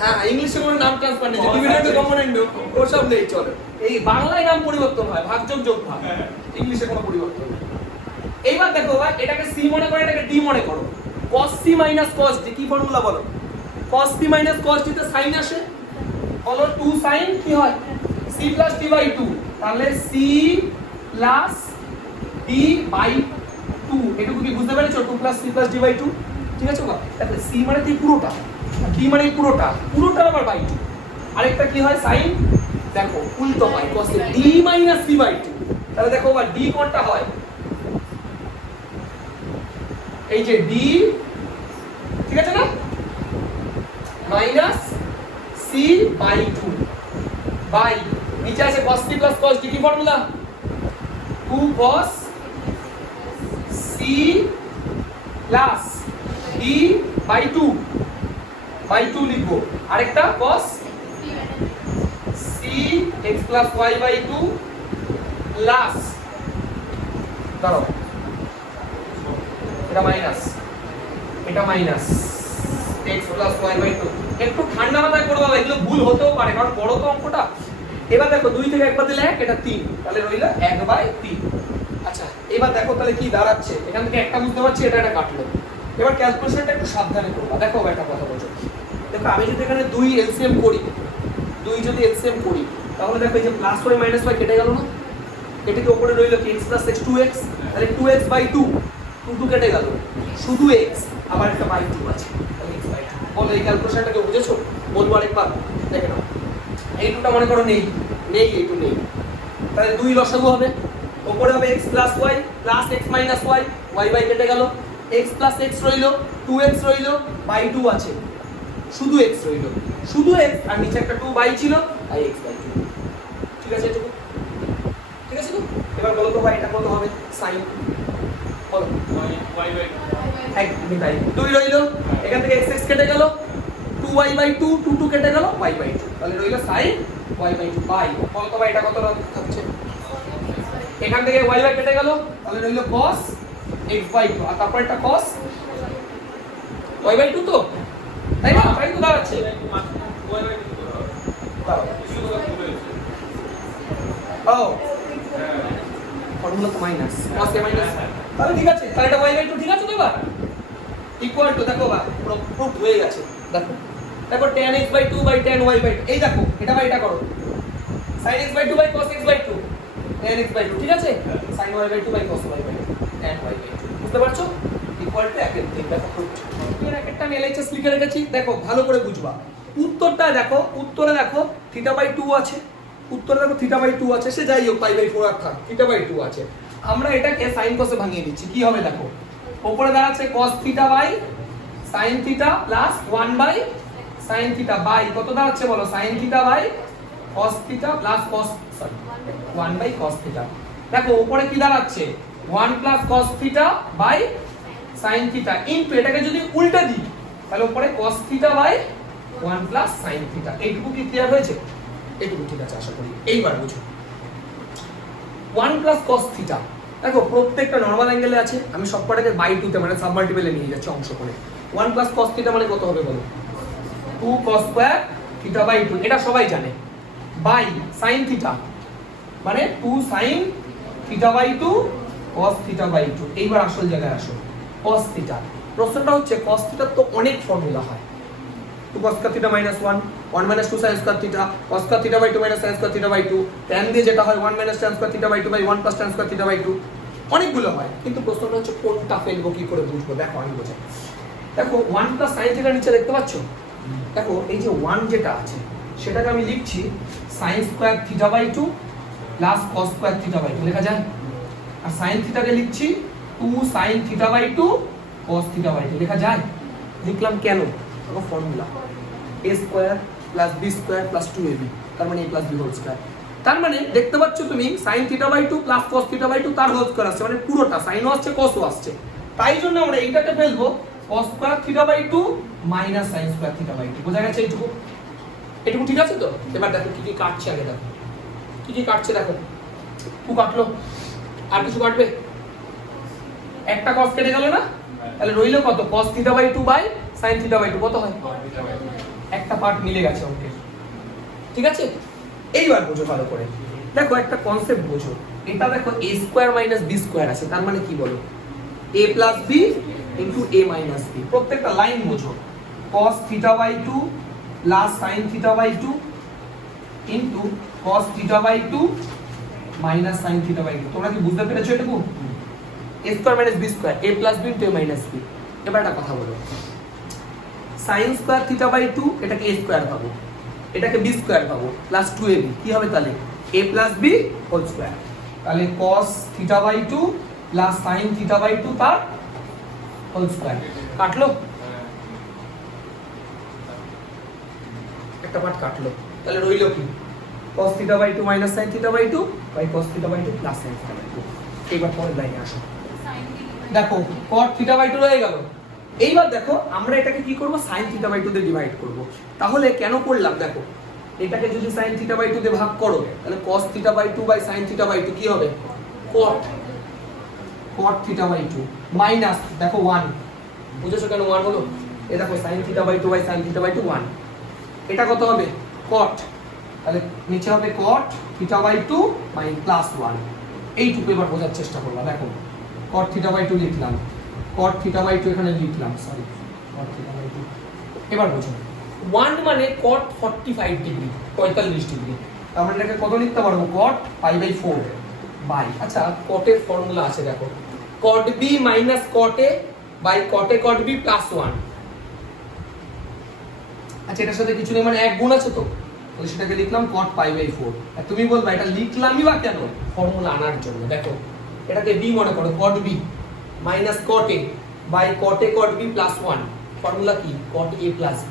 হ্যাঁ, ইংলিশে কোনো নাম ট্রান্সফার নেই, ডিভিডেন্ড কম্পোনেন্ট ওসব নেই, চলে। এই বাংলায় নাম পরিবর্তন হয়, ভাগযোগ যোগভাগ, ইংলিশে কোনো পরিবর্তন নেই। এইবার দেখো ভাই, এটাকে সি মনে করো, এটাকে ডি মনে করো। cos c minus cos d, কি ফর্মুলা বলো? cos c minus cos d তে sin আসে, হলো 2 sin কি হয়? c plus d by 2, তাহলে c plus d by 2, এটুকু কি বুঝতে পেরেছো? 2 plus c plus d by 2, ঠিক আছে? দেখো c মানে কি পুরোটা, d মানে পুরোটা, পুরোটা আবার by 2, আরেকটা কি হয়? sin, দেখো উল্টো হয়, cos d minus c by 2, তাহলে দেখো আবার d কোনটা হয়? এই যে d, ঠিক আছে না, মাইনাস c বাই 2 বাই নিচে আছে cos c plus cos d, কি formula? 2 cos c plus d by 2 লিখবো, আরেকটা cos c x plus y by 2 plus, দাঁড়াও, এটা মাইনাস, এটা minus x plus y by 2। একটু ঠান্ডা মাথায় করে দাও, এগুলো ভুল হতেও পারে, কারণ বড় তো অঙ্কটা। এবার দেখো 2 থেকে 1 বাদ দিলে 1, এটা 3, তাহলে রইল 1/3। আচ্ছা, এবার দেখো তাহলে কি দাঁড়াচ্ছে, এখান থেকে একটা বুঝতে পারছি, এটা কাটলো। এবার ক্যালকুলেশনটা একটু সাবধানে করবা। দেখো একটা কথা বলছো, দেখো আমি যদি এখানে 2 এলসিএম করি, 2 যদি এলসিএম করি, তাহলে দেখো এই যে প্লাস y মাইনাস y কেটে গেল না, এটাকে উপরে রইল কি x plus x 2x, তাহলে 2x by 2, 2 কেটে গেল, শুধু x, আবার একটা by 2 আছে, তাহলে x by 2। বলো এই ক্যালকুলেশনটাকে বুঝেছো? বলবো আরেকবার, দেখে নাও। এই দুটো মনে করো নেই, এই টু নেই, তাহলে 2 লসাগু হবে, উপরে হবে x plus y plus x minus y, y by কেটে গেল, x plus x রইল, 2x রইল, by 2 আছে, শুধু x রইল, শুধু x, আর নিচে একটা 2 by ছিল, তাই x by 2। ঠিক আছে এটুকু? ঠিক আছে তো? এবার বলো তো ভাই এটা কত হবে? sin, বলো y by 2, তাই 2 রইল, এখান থেকে x কেটে গেল, 2y by 2, 2 কেটে গেল, y by 2, তাহলে রইল sin y by 2 বাই, বলো তো ভাই এটা কত থাকছে? এখান থেকে y by কেটে গেল, তাহলে রইল cos x by 2, আর তারপর একটা cos y by 2, তো তাই না? তাই তো দাঁড়াচ্ছে y by 2, ও ফর্মুলা তো মাইনাস, cos a মাইনাস, তাহলে ঠিক আছে, তাহলে এটা y by 2, ঠিক আছে তো? এবার ইকুয়াল টু, দেখো বা প্রুফ হয়ে গেছে, দেখো দেখো tan x by 2 by tan y by 2, এই দেখো এটা বা এটা করো, sin x by 2 by cos x by 2, tan x by 2, ঠিক আছে? sin y by 2 by cos y by 2, tan y by 2, বুঝতে পারছো? ইকুয়াল টু একের তিন, দেখো প্রুফ। এর একটা আমি LHS লিখে রেখেছি, দেখো ভালো করে বুঝবা। উত্তরটা দেখো, উত্তরে দেখো থিটা বাই 2 আছে, উত্তরে দেখো থিটা বাই 2 আছে, সে যাই হোক পাই বাই 4 আর থাক, থিটা বাই 2 আছে। আমরা এটাকে sin cos এ ভাঙিয়ে দিচ্ছি, কি হবে দেখো, উপরে দাঁড়াচ্ছে cos theta by sin theta plus 1 by sin theta by কত দাঁড়াচ্ছে বলো? sin theta by cos theta plus cos, sorry 1 by cos theta. দেখো উপরে কি দাঁড়াচ্ছে? 1 plus cos theta by sin theta into, এটাকে যদি উল্টা দিই তাহলে উপরে cos theta by 1 plus sin theta. এইটুকু কি ক্লিয়ার হয়েছে? এইটুকু ঠিক আছে আশা করি। এইবার বুঝো 1 প্লাস cos থিটা, দেখো প্রত্যেকটা নরমাল অ্যাঙ্গেলে আছে, আমি সবকটাকে বাই 2 তে মানে সাবমাল্টিপলে নিয়ে যাচ্ছি অংশ করে। 1 প্লাস cos থিটা মানে কত হবে বলো? 2 cos স্কয়ার থিটা বাই 2 এটা সবাই জানে বাই sin থিটা মানে 2 sin theta by 2 cos theta by 2 এইবার আসল জায়গায় আসো cos থিটা প্রশ্নটা হচ্ছে cos থিটার তো অনেক ফর্মুলা হয় 2 cos square theta minus 1 1 minus 2 sin square theta cos square theta by 2 minus sin square theta by 2 tan দিয়ে যেটা হয় 1 minus tan square theta by 2 by 1 plus tan square theta by 2 অনেকগুলো হয় কিন্তু প্রশ্নটা হচ্ছে কোনটা ফেলবো কি করে বুঝবো দেখো আমি বোঝাই দেখো 1 plus sin থিটা নিচে দেখতে পাচ্ছো দেখো এই যে 1 যেটা আছে সেটাকে আমি লিখছি sin square theta by 2 plus cos square theta by 2 লেখা যায় আর sin থিটাকে লিখছি 2 sin theta by 2 cos theta by 2 লেখা যায় লিখলাম কেন দেখো formula a square plus b square plus 2ab তার মানে a plus b whole square তার মানে দেখতে পাচ্ছ তুমি sin theta by 2 plus cos theta by 2 তার হোল স্কয়ার আসছে মানে পুরোটা sin ও আসছে cos ও আসছে তাই জন্য আমরা এইটাকে ফেলবো cos square theta by 2 minus sin square theta by 2 বোঝা গেছে এইটুকু এটুকু ঠিক আছে তো এবার দেখো কি কি কাটছে আগে দেখো কি কি কাটছে দেখো টু কাটলো আর কিছু কাটবে একটা cos কেটে গেল না তাহলে রইলো কত cos থিটা বাই 2 বাই sin থিটা বাই 2 কত হয় একটা পার্ট মিলে গেছে ওকে ঠিক আছে এইবার বুঝো ভালো করে দেখো একটা কনসেপ্ট বুঝো এটা দেখো a square minus b square আছে তার মানে কি বলো a plus b into a minus b প্রত্যেকটা লাইন বুঝো cos theta by 2 plus sin theta by 2 into cos theta by 2 minus sin theta by 2 তোমরা কি বুঝতে পেরেছো এটুকু a square minus b square a plus b into a minus b এবার একটা কথা বলো sin স্কয়ার থিটা বাই 2 এটাকে a স্কয়ার পাবো এটাকে b স্কয়ার পাবো প্লাস 2ab কি হবে তাহলে a plus b whole square তাহলে cos theta by 2 plus sin theta by 2 তার হোল স্কয়ার কাটলো একটা পার্ট কাটলো তাহলে রইলো কি cos theta by 2 minus sin theta by 2 by cos theta by 2 plus sin theta by 2 এইবার পরের লাইনে আসো দেখো cot থিটা বাই 2 রয়ে গেল এইবার দেখো আমরা এটাকে কি করব sin থিটা বাই 2 দিয়ে ডিভাইড করব তাহলে কেন করলাম দেখো এটাকে যদি sin থিটা বাই 2 দিয়ে ভাগ করো তাহলে cos থিটা বাই 2 বাই sin থিটা বাই 2 কি হবে cot থিটা বাই 2 মাইনাস দেখো 1 বুঝেছো কেন 1 হলো এই দেখো sin থিটা বাই 2 বাই sin থিটা বাই 2 1 এটা কত হবে cot তাহলে নিচে হবে cot থিটা বাই 2 বাই প্লাস 1 এইটুকু এবার বোঝার চেষ্টা করব দেখো cot থিটা বাই 2 লিখলাম cot থিটা বাই 2 এখানে লিখলাম সরি cot থিটা বাই 2 এবার বুঝো 1 মানে cot 45 ডিগ্রি 45 ডিগ্রি তার মানে এটাকে কত লিখতে পারবো cot পাই বাই 4 বাই আচ্ছা cot এর ফর্মুলা আছে দেখো cot b minus cot a by cot a cot b plus 1 আচ্ছা এটার সাথে কিছু নেই মানে এক গুণ আছে তো তাহলে সেটাকে লিখলাম cot পাই বাই 4 আর তুমি বলবা এটা লিখলামই বা কেন ফর্মুলা আনার জন্য দেখো এটাকে b মনে করো cot b minus cot a by cot a cot b plus 1 formula কি cot a plus b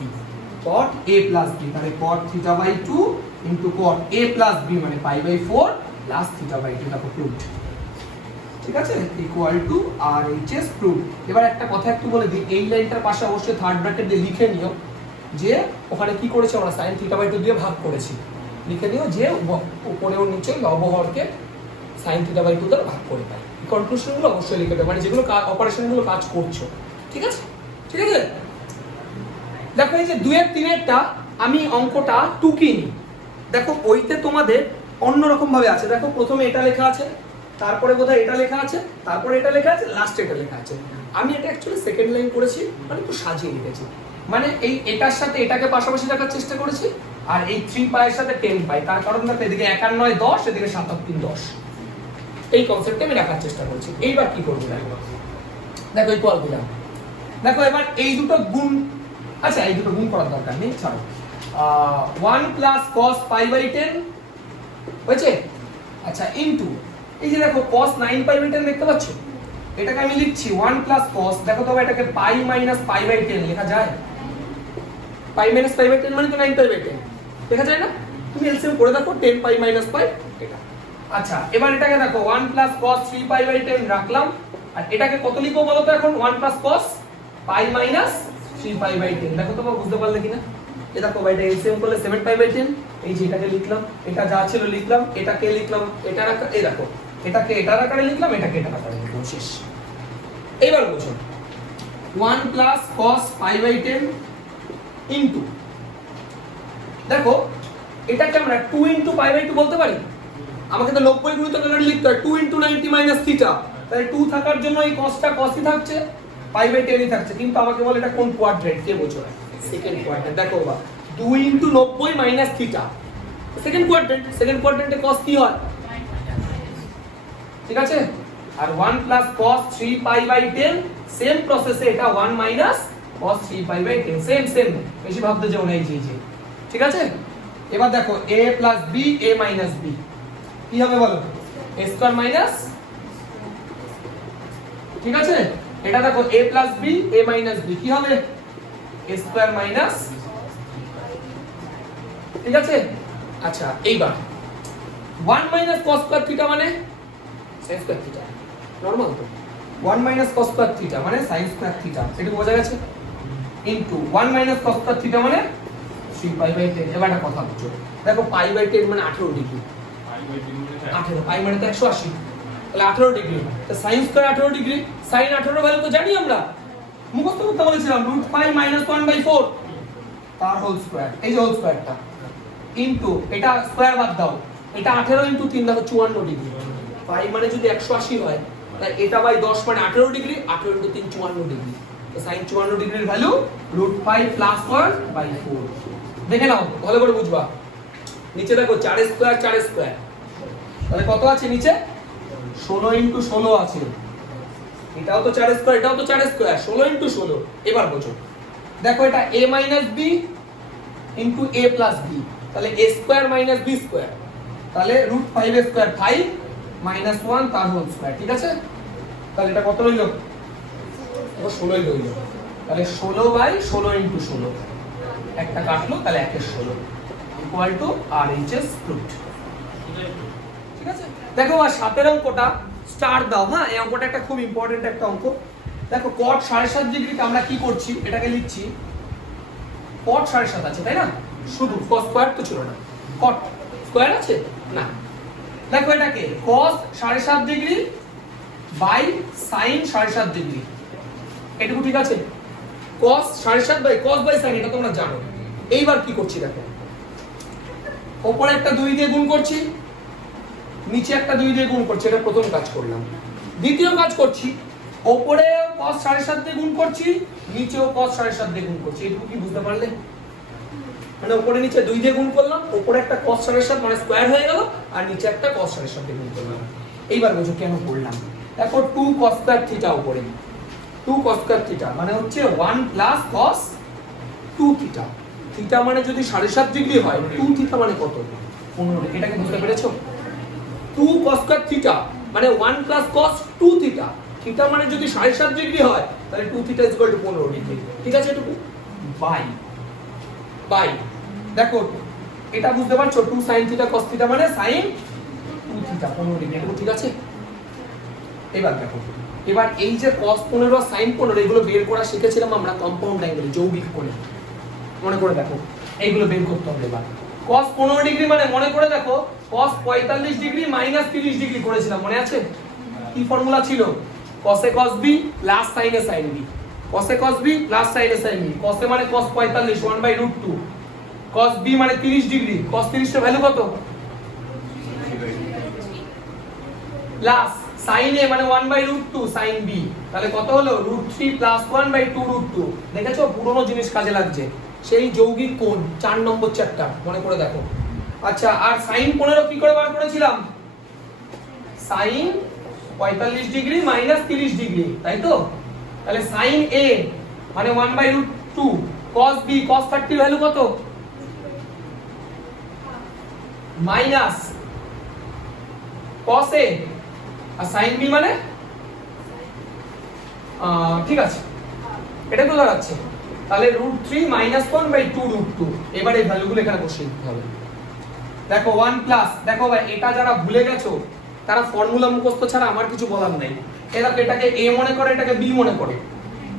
cot a plus b তাহলে cot theta by 2 into cot a plus b মানে pi by 4 plus theta by 2 দেখো proved ঠিক আছে equal two RHS proved এবার একটা কথা একটু বলে দিই এই লাইনটার পাশে অবশ্যই থার্ড ব্র্যাকেট দিয়ে লিখে নিও যে ওখানে কি করেছে আমরা sin থিটা বাই 2 দিয়ে ভাগ করেছি লিখে নিও যে উপরে ও নিচে লবহরকে sin থিটা বাই 2 দ্বারা ভাগ করে পাই কনক্লুশনগুলো অবশ্যই লিখে দেবে মানে যেগুলো অপারেশনগুলো কাজ করছো ঠিক আছে দেখো এই যে 2 এর 3 এরটা আমি অঙ্কটা টুকিনি দেখো ওইতে তোমাদের অন্য রকম ভাবে আছে দেখো প্রথমে এটা লেখা আছে তারপরে বোধহয় এটা লেখা আছে তারপরে এটা লেখা আছে লাস্টে এটা লেখা আছে আমি এটা অ্যাকচুয়ালি সেকেন্ড লাইন করেছি মানে একটু সাজিয়ে লিখেছি মানে এই এটার সাথে এটাকে পাশাপাশি রাখার চেষ্টা করেছি আর এই 3 পায়ের সাথে 10 পাই তার কারণ দেখো এদিকে 1 আর 9 10 এদিকে 7 আর 3 10 এই কনসেপ্টে আমি রাখার চেষ্টা করছি এইবার কি করব দেখো ইকুয়াল দিলাম দেখো এবার এই দুটো গুণ আচ্ছা এই দুটো গুণ করার দরকার নেই ছাড়ো 1 প্লাস cos পাই বাই 10 হয়েছে আচ্ছা ইনটু এই যে দেখো cos 9 পাই বাই 10 দেখতে পাচ্ছ এটাকে আমি লিখছি 1 প্লাস cos দেখো তবে এটাকে পাই মাইনাস পাই বাই 10 লেখা যায় পাই মাইনাস পাই বাই 10 মানে তো 9 পাই বাই 10 লেখা যায় না তুমি এলসিএম করে দেখো 10 পাই মাইনাস পাই এটা আচ্ছা এবার এটাকে দেখো 1 প্লাস cos 3 পাই বাই 10 রাখলাম আর এটাকে কত লিখবো বলো তো এখন 1 plus cos pi minus 3 pi by 10 দেখো তোমরা বুঝতে পারলে কিনা এই দেখো ভাই এটা এলসিএম করলে 7 পাই বাই 10 এই যে এটাকে লিখলাম এটা যা ছিল লিখলাম এটাকে লিখলাম এটা রাখা এই দেখো এটাকে এটার আকারে লিখলাম এটাকে এটার আকারে লিখলাম শেষ এইবার বুঝো 1 plus cos pi by 10 into দেখো এটাকে আমরা 2 ইন্টু পাই বাই 2 বলতে পারি। আমাকে তো 90 গুণিত করে লিখতে হয় 2 ইন্টু 90 মাইনাস থিটা, তাহলে 2 থাকার জন্য এই কসটা কসই থাকছে, পাই বাই 10ই থাকছে। কিন্তু আমাকে বলে এটা কোন কোয়াড্রেন্ট, কে বোঝো? Second quadrant. দেখো বা 2 into 90 minus theta, second quadrant. Second কোয়াড্রেন্টে কস কি হয়? ঠিক আছে। আর 1 plus cos 3 pi by 10, same প্রসেসে এটা 1 minus cos 3 pi by 10, same same, বেশি ভাবতে যাও না। এই যে ঠিক আছে। এবার দেখো a plus b, a minus b কি হবে বলো? a স্কয়ার মাইনাস, ঠিক আছে। এটা দেখো a plus b, a minus b কি হবে? a স্কয়ার মাইনাস, ঠিক আছে। আচ্ছা এইবার 1 মাইনাস cos স্কয়ার থিটা মানে sin স্কয়ার থিটা, নরমাল তো। 1 মাইনাস cos স্কয়ার থিটা মানে sin স্কয়ার থিটা, এটা বোঝা গেছে। Into 1 minus cos square theta মানে 3 পাই বাই 10। এবার একটা কথা বুঝো, দেখো পাই বাই 10 মানে 18 ডিগ্রি, 18 পাই মানে তো 180, তাহলে 18 ডিগ্রি, তো sin square 18 degree, sin 18 value তো জানি আমরা, মুখস্থ করতে বলেছিলাম, রুট পাই মাইনাস 1/4 তার হোল স্কয়ার, এই যে হোল স্কয়ারটা, ইনটু এটা স্কয়ার বাদ দাও, এটা 18 ইনটু 3 দেখো 54 ডিগ্রি। পাই মানে যদি 180 হয় তাহলে এটা বাই 10 মানে 18 ডিগ্রি, 18 ইনটু 3 54 ডিগ্রি। তো sin 54 ডিগ্রির ভ্যালু রুট পাই প্লাস 1/4। দেখে নাও ভালো করে বুঝবা। নিচে দেখো 4 স্কয়ার 4 স্কয়ার, তাহলে কত আছে নিচে? 16 ইনটু 16 আছে। এটাও তো 4 স্কয়ার, এটাও তো 4 স্কয়ার, 16 ইনটু 16। এবার বোঝো, দেখো এটা a minus b into a plus b, তাহলে a square minus b square, তাহলে রুট 5 স্কয়ার 5 মাইনাস 1 তার হোল স্কয়ার, ঠিক আছে। তাহলে এটা কত হইল? এটা 16ই হইল। তাহলে 16 বাই 16 ইনটু 16, একটা কাটলো, তাহলে 1 এর 16 ইকুয়াল টু RHS রুট, ঠিক আছে। দেখো আর 7 এর অঙ্কটা স্টার দাও। হ্যাঁ, এই অঙ্কটা একটা খুব ইম্পর্টেন্ট একটা অঙ্ক। দেখো cot 7.5 ডিগ্রিতে আমরা কি করছি, এটাকে লিখছি cot 7.5 আছে তাই না, শুধু cos স্কয়ার তো ছিল না, cot স্কয়ার আছে না। দেখো এটাকে cos 7.5 degree by sin 7.5 degree, এটুকু ঠিক আছে। cos 7.5 by cos by sin এটা তোমরা জানো। এইবার কি করছি দেখো, উপরে একটা 2 দিয়ে গুণ করছি, নিচে একটা 2 দিয়ে গুণ করছি, এটা প্রথম কাজ করলাম। দ্বিতীয় কাজ করছি, উপরে cos 7.5 দিয়ে গুণ করছি, নিচেও cos 7.5 দিয়ে গুণ করছি। এটুকু কি বুঝতে পারলে? মানে উপরে নিচে 2 দিয়ে গুণ করলাম, উপরে একটা cos 7.5 মানে স্কয়ার হয়ে গেল, আর নিচে একটা cos 7.5 দিয়ে গুণ করলাম। এইবার বুঝো কেন করলাম। দেখো 2 cos স্কয়ার থিটা উপরে, 2 cos স্কয়ার থিটা মানে হচ্ছে 1 প্লাস cos 2 থিটা। থিটা মানে যদি 7.5 ডিগ্রি হয়, 2 থিটা মানে কত? 15 ডিগ্রি। এটাকে বুঝতে পেরেছো? 2 cos স্কয়ার থিটা মানে 1 প্লাস cos 2 থিটা। থিটা মানে যদি 7.5 ডিগ্রি হয়, তাহলে 2 theta is equal two 15 degree. ঠিক আছে এটুকু? বাই বাই দেখো এটা বুঝতে পারছো, 2 sin থিটা cos থিটা মানে sin 2 থিটা 15 ডিগ্রি। এটুকু ঠিক আছে? এবার দেখো, এবার এই যে cos 15 আর sin 15 এগুলো বের করা শিখেছিলাম আমরা কম্পাউন্ড অ্যাঙ্গেলে, যৌগিক করে। মনে করে দেখো, এইগুলো বের করতে হবে। এবার cos 15 ডিগ্রি মানে মনে করে দেখো cos 45 ডিগ্রি মাইনাস 30 ডিগ্রি করেছিলাম, মনে আছে? কি ফর্মুলা ছিল? cos a cos b plus sin a sin b, cos a cos b plus sin a sin b। cos a মানে cos 45 1/√2, cos b মানে 30 ডিগ্রি, cos 30 এর ভ্যালু কত? Plus sin a মানে 1/√2 sin b, তাহলে কত হলো? √3 plus 1/2√2। দেখেছো পুরনো জিনিস কাজে লাগছে, সেই যৌগিক কোণ 4 নম্বর চ্যাপ্টার, মনে করে দেখো। আচ্ছা, আর sin 15 কি করে বার করেছিলাম? sin 45 ডিগ্রি মাইনাস 30 ডিগ্রি, তাই তো? তাহলে sin a মানে 1/√2, cos b cos 30 ভ্যালু কত? মাইনাস cos a আর sin b মানে ঠিক আছে, এটা তো দাঁড়াচ্ছে তাহলে √3 মাইনাস 1/2√2। এবার এই ভ্যালুগুলো এখানে বসিয়ে দিতে হবে। দেখো 1 প্লাস, দেখো ভাই এটা যারা ভুলে গেছো তারা ফর্মুলা মুখস্থ ছাড়া আমার কিছু বলার নাই। এটাকে a মনে করে, এটাকে b মনে করে,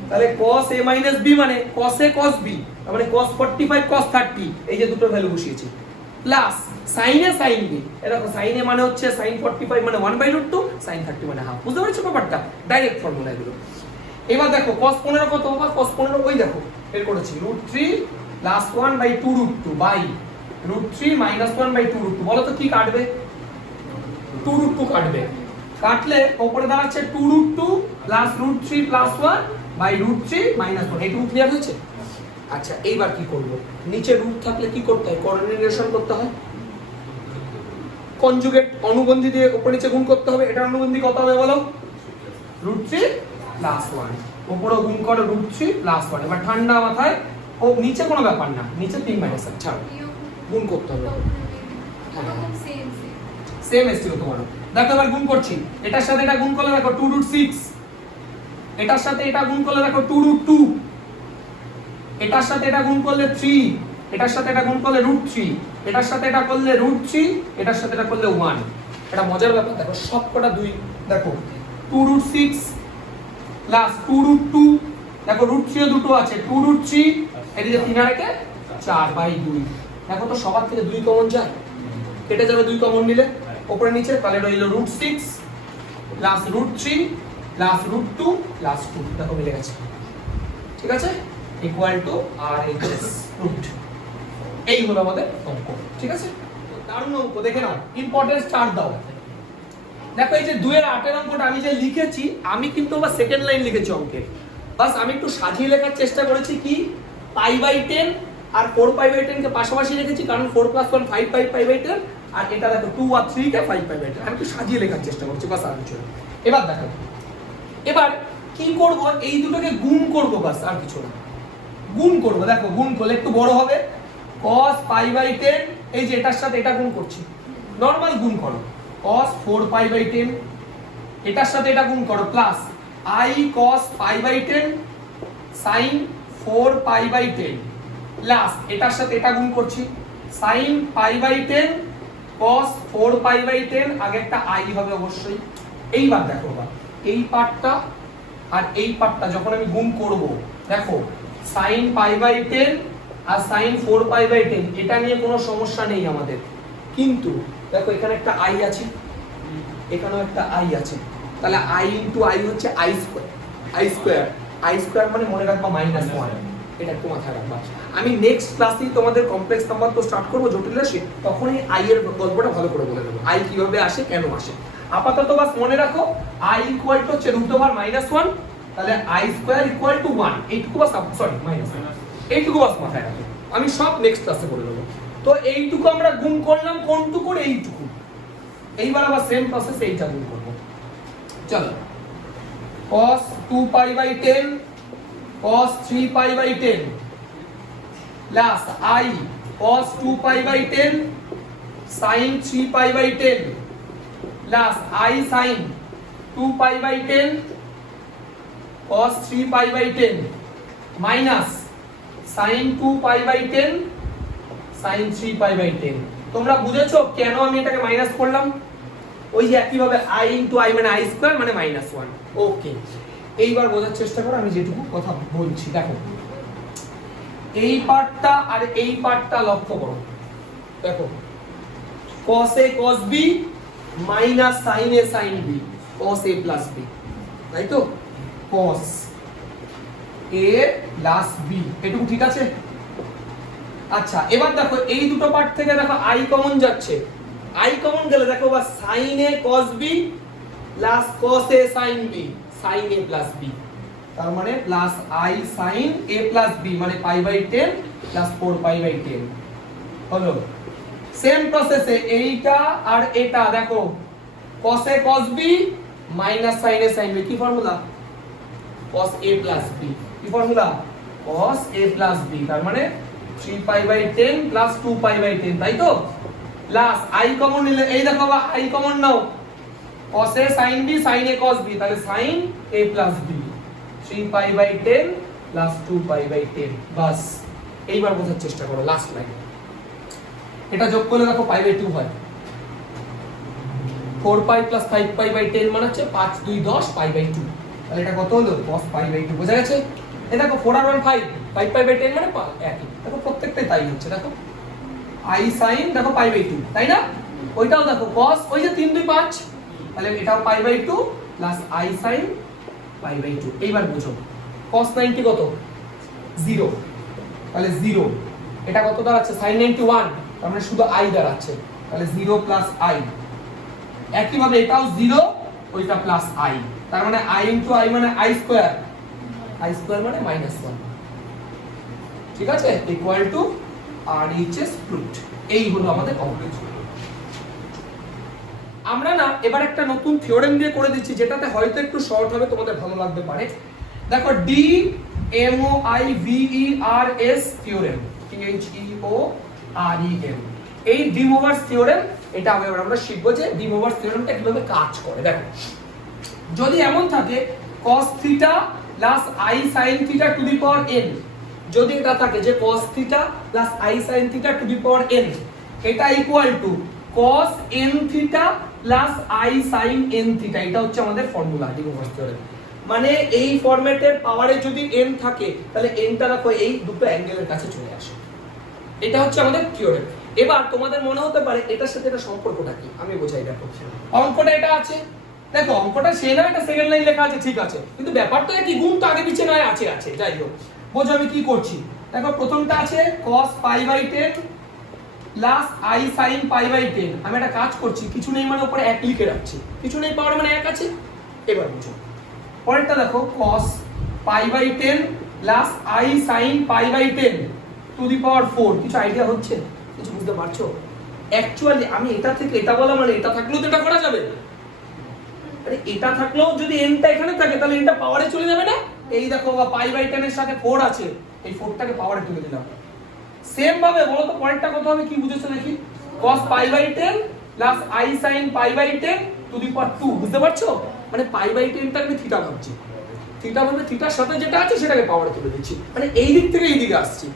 তাহলে cos a মাইনাস b মানে cos a cos b, তার মানে cos 45 cos 30, এই যে দুটো ভ্যালু বসিয়েছি, plus sin a sin b। দেখো sin a মানে হচ্ছে sin 45 মানে 1/√2, sin 30 মানে হাফ। বুঝতে পেরেছো ব্যাপারটা? ডাইরেক্ট ফর্মুলা এগুলো। এবার দেখো cos 15 কত হবে? cos 15 ওই দেখো বের করেছি √3 প্লাস 1/2√2 বাই √3 -1/2√2। বলো তো কি কাটবে? 2√2 কাটবে। কাটলে উপরে দাঁড়াচ্ছে 2√2 প্লাস √3 প্লাস 1 বাই √3 -1। এইটুকু ক্লিয়ার হয়েছে? আচ্ছা এইবার কি করব? নিচে রুট থাকলে কি করতে হয়? কোঅর্ডিনেশন করতে হয়, কনজুগেট অনুবন্ধী দিয়ে উপর নিচে গুণ করতে হবে। এটা অনুবন্ধী কত হবে বলো? √3 প্লাস 1। উপরেও গুণ করো √3 প্লাস 1। এবার ঠান্ডা মাথায়, ও নিচে কোনো ব্যাপার না, নিচে 3 - 1 ছাড়ো, গুণ করতে হবে। সেম এসছিল তোমার। দেখো এবার গুণ করছি, এটার সাথে এটা গুণ করলে দেখো 2√6, এটার সাথে এটা গুণ করলে দেখো 2√2, এটার সাথে এটা গুণ করলে 3, এটার সাথে এটা গুণ করলে √3, এটার সাথে এটা করলে √3, এটার সাথে এটা করলে 1। এটা মজার ব্যাপার, দেখো সবকটা 2। দেখো 2√6 প্লাস 2√2, দেখো √3 ও দুটো আছে, 2√3 এদিকে 3 আর 1 4/2। দেখো তো সবার থেকে 2 কমন যায়, কেটে যাবে 2 কমন নিলে উপরে নিচে, তাহলে রইল √6 প্লাস √3 প্লাস √2 প্লাস 2। দেখো মিলে গেছে, ঠিক আছে, ইকুয়াল টু আর এইচ রুট। এই হলো আমাদের অঙ্ক, ঠিক আছে। দারুণ অঙ্ক, দেখে নাও, ইম্পর্টেন্স 4 দাও। দেখো এই যে 2 এর 8 এর অঙ্কটা আমি যে লিখেছি, আমি কিন্তু আবার সেকেন্ড লাইন লিখেছি অঙ্কের। বাস আমি একটু সাজিয়ে লেখার চেষ্টা করেছি, কি π/10 আর 4π/10 কে পাশাপাশি রেখেছি, কারণ 4 + 1 5π/10, আর এটা দেখো 2 আর 3 কে 5π/10। আমি একটু সাজিয়ে লেখার চেষ্টা করছি, বাস আর কিছু না। এবার দেখো, এবার কি করব? এই দুটোকে গুণ করব, বাস আর কিছু না। গুণ করব, দেখো গুণ করলে একটু বড় হবে, cos π/10, এই যে এটার সাথে এটা গুণ করছি, নরমাল গুণ করো, cos 4π/10, এটার সাথে এটা গুণ করো, plus i cos π/10 sin 4π/10, plus এটার সাথে এটা গুণ করছি, sin π/10 cos 4π/10, আগে একটা i হবে অবশ্যই। এইবার দেখো, এই পার্টটা আর এই পার্টটা যখন আমি গুণ করব, দেখো sin π/10 আর sin 4π/10, এটা নিয়ে কোনো সমস্যা নেই আমাদের। কিন্তু দেখো এখানে একটা i আছে, এখানেও একটা i আছে, তাহলে i * i হচ্ছে i স্কয়ার মানে মনে রাখবা -1। এটা একটু মাথায় রাখবা। আমি নেক্সট ক্লাসে তোমাদের কমপ্লেক্স নাম্বার তো স্টার্ট করব, জটিল রাশি, তখনই i এর গল্পটা ভালো করে বলে দেব, i কিভাবে আসে, কেন আসে। আপাতত বাস মনে রাখো i = হচ্ছে √(-1), তাহলে i স্কয়ার = 1। এইটুকু বাস, সরি -1, এইটুকু বাস মাথায় রাখো। আমি সব নেক্সট ক্লাসে বলে দেব। তো এইটুকু আমরা গুণ করলাম, কোনটুকু? এইটুকু। এইবার আবার সেম প্রসেস, এইটা গুণ করব। চলো, cos 2π/10 cos 3π/10 plus i cos 2π/10 sin 3π/10 plus i sin 2π/10 cos 3π/10 minus sin 2π/10 sin 3π/10। তোমরা বুঝেছো কেন আমি এটাকে মাইনাস করলাম? ওই যে একই ভাবে i * i মানে i স্কয়ার মানে -1। ওকে, এইবার বোঝার চেষ্টা করো আমি যেটুকু কথা বলছি। দেখো এই পার্টটা আর এই পার্টটা লক্ষ্য করো, দেখো cos a cos b minus sin a sin b, cos a plus b, তাই তো, cos a plus b, এটুকু ঠিক আছে। আচ্ছা এবার দেখো এই দুটো পার্ট থেকে দেখো i কমন যাচ্ছে, i কমন গেলে দেখো বা sin a cos b plus cos a sin b, sin a plus b, তার মানে plus i sin a plus b মানে π/10 প্লাস 4π/10 হলো। সেম প্রসেসে এইটা আর এটা দেখো cos a cos b minus sin a sin b, কি formula? cos a plus b, কি formula? cos a plus b, তার মানে 3π/10 প্লাস 2π/10, তাই তো। প্লাস i কমন নিলে, এই দেখো বা i common now, cos a sin b sin a cos b, তাহলে sin a plus b 3π/10 plus 2π/10। বাস এইবার বোঝার চেষ্টা করো, লাস্ট লাইন। এটা যোগ করলে দেখো π/2 হয়, 4π প্লাস 5π/10 মানে হচ্ছে 5 2 10 π/2, তাহলে এটা কত হলো? cos π/2। বোঝা গেছে? এই দেখো 4 আর 1 5, 5π/10 মানে একই। দেখো প্রত্যেকটাই তাই হচ্ছে, দেখো i sin দেখো π/2, তাই না? ওইটাও দেখো cos, ওই যে 3 2 5, তাহলে এটাও π/2 প্লাস i sin π/2। এইবার বুঝো cos 90 কত? 0, তাহলে 0। এটা কত দাঁড়াচ্ছে? sin 90 1, তার মানে শুধু i দাঁড়াচ্ছে, তাহলে 0 প্লাস i। একইভাবে এটাও 0, ওইটা প্লাস i, তার মানে i ইনটু i মানে i স্কয়ার, i স্কয়ার মানে -1, ঠিক আছে, ইকুয়াল টু RHS প্রুফড। এই হলো আমাদের কনক্লুশন। আমরা না এবার একটা নতুন থিওরেম দিয়ে করে দিচ্ছি, যেটাতে হয়তো একটু শর্ট হবে, তোমাদের ভালো লাগতে পারে। দেখো DMOIVERS থিওরেম, THEOREM, এই ডি মুভারস থিওরেম, এটা আমরা শিখবো যে ডি মুভারস থিওরেমটা কিভাবে কাজ করে। দেখো যদি এমন থাকে cos theta plus i sin theta two the power n, যদি এটা থাকে যে cos theta plus i sin theta two the power n, এটা equal to cos n theta plus i sin n theta, এটা হচ্ছে আমাদের ফর্মুলা ডি মুভারস থিওরেম। মানে এই ফরম্যাটের পাওয়ারে যদি n থাকে তাহলে n টা রাখো এই দুটো অ্যাঙ্গেলের কাছে চলে আসে, এটা হচ্ছে আমাদের থিওরেম। এবার তোমাদের মনে হতে পারে এটার সাথে এটা সম্পর্কটা কি, আমি বোঝাই। দেখো অঙ্কটা এটা আছে, দেখো অঙ্কটা সে না এটা সেকেন্ড লাইন লেখা আছে, ঠিক আছে, কিন্তু ব্যাপারটা কি গুণ তো আগে পিছে নয়, আছে আছে, যাই হোক বোঝো আমি কি করছি। দেখো প্রথমটা আছে cos π/10 প্লাস i sin π/10, আমি একটা কাজ করছি, কিছু নেই মানে উপরে 1 লিখে রাখছি, কিছু নেই পাওয়ার মানে 1 আছে। এবার বুঝো পরেরটা, দেখো cos π/10 plus i sin π/10 to the power 4, কিছু আইডিয়া হচ্ছে, কিছু বুঝতে পারছো? অ্যাকচুয়ালি আমি এটা থেকে এটা বলা মানে এটা থাকলেও তো এটা করা যাবে, আরে এটা থাকলেও যদি n টা এখানে থাকে তাহলে n টা পাওয়ারে চলে যাবে না। এই দেখো π/10 এর সাথে 4 আছে, এই 4 টাকে পাওয়ারে তুলে দিলাম। সেম ভাবে বলো তো পরেরটা কত হবে, কি বুঝেছো দেখি, cos π/10 plus i sin π/10 to the power 2, বুঝতে পারছো? মানে π/10 টাকে আমি থিটা ভাবছি, থিটা ভাবে থিটার সাথে যেটা আছে সেটাকে পাওয়ারে তুলে দিচ্ছি, মানে এই দিক থেকে এই দিকে আসছি।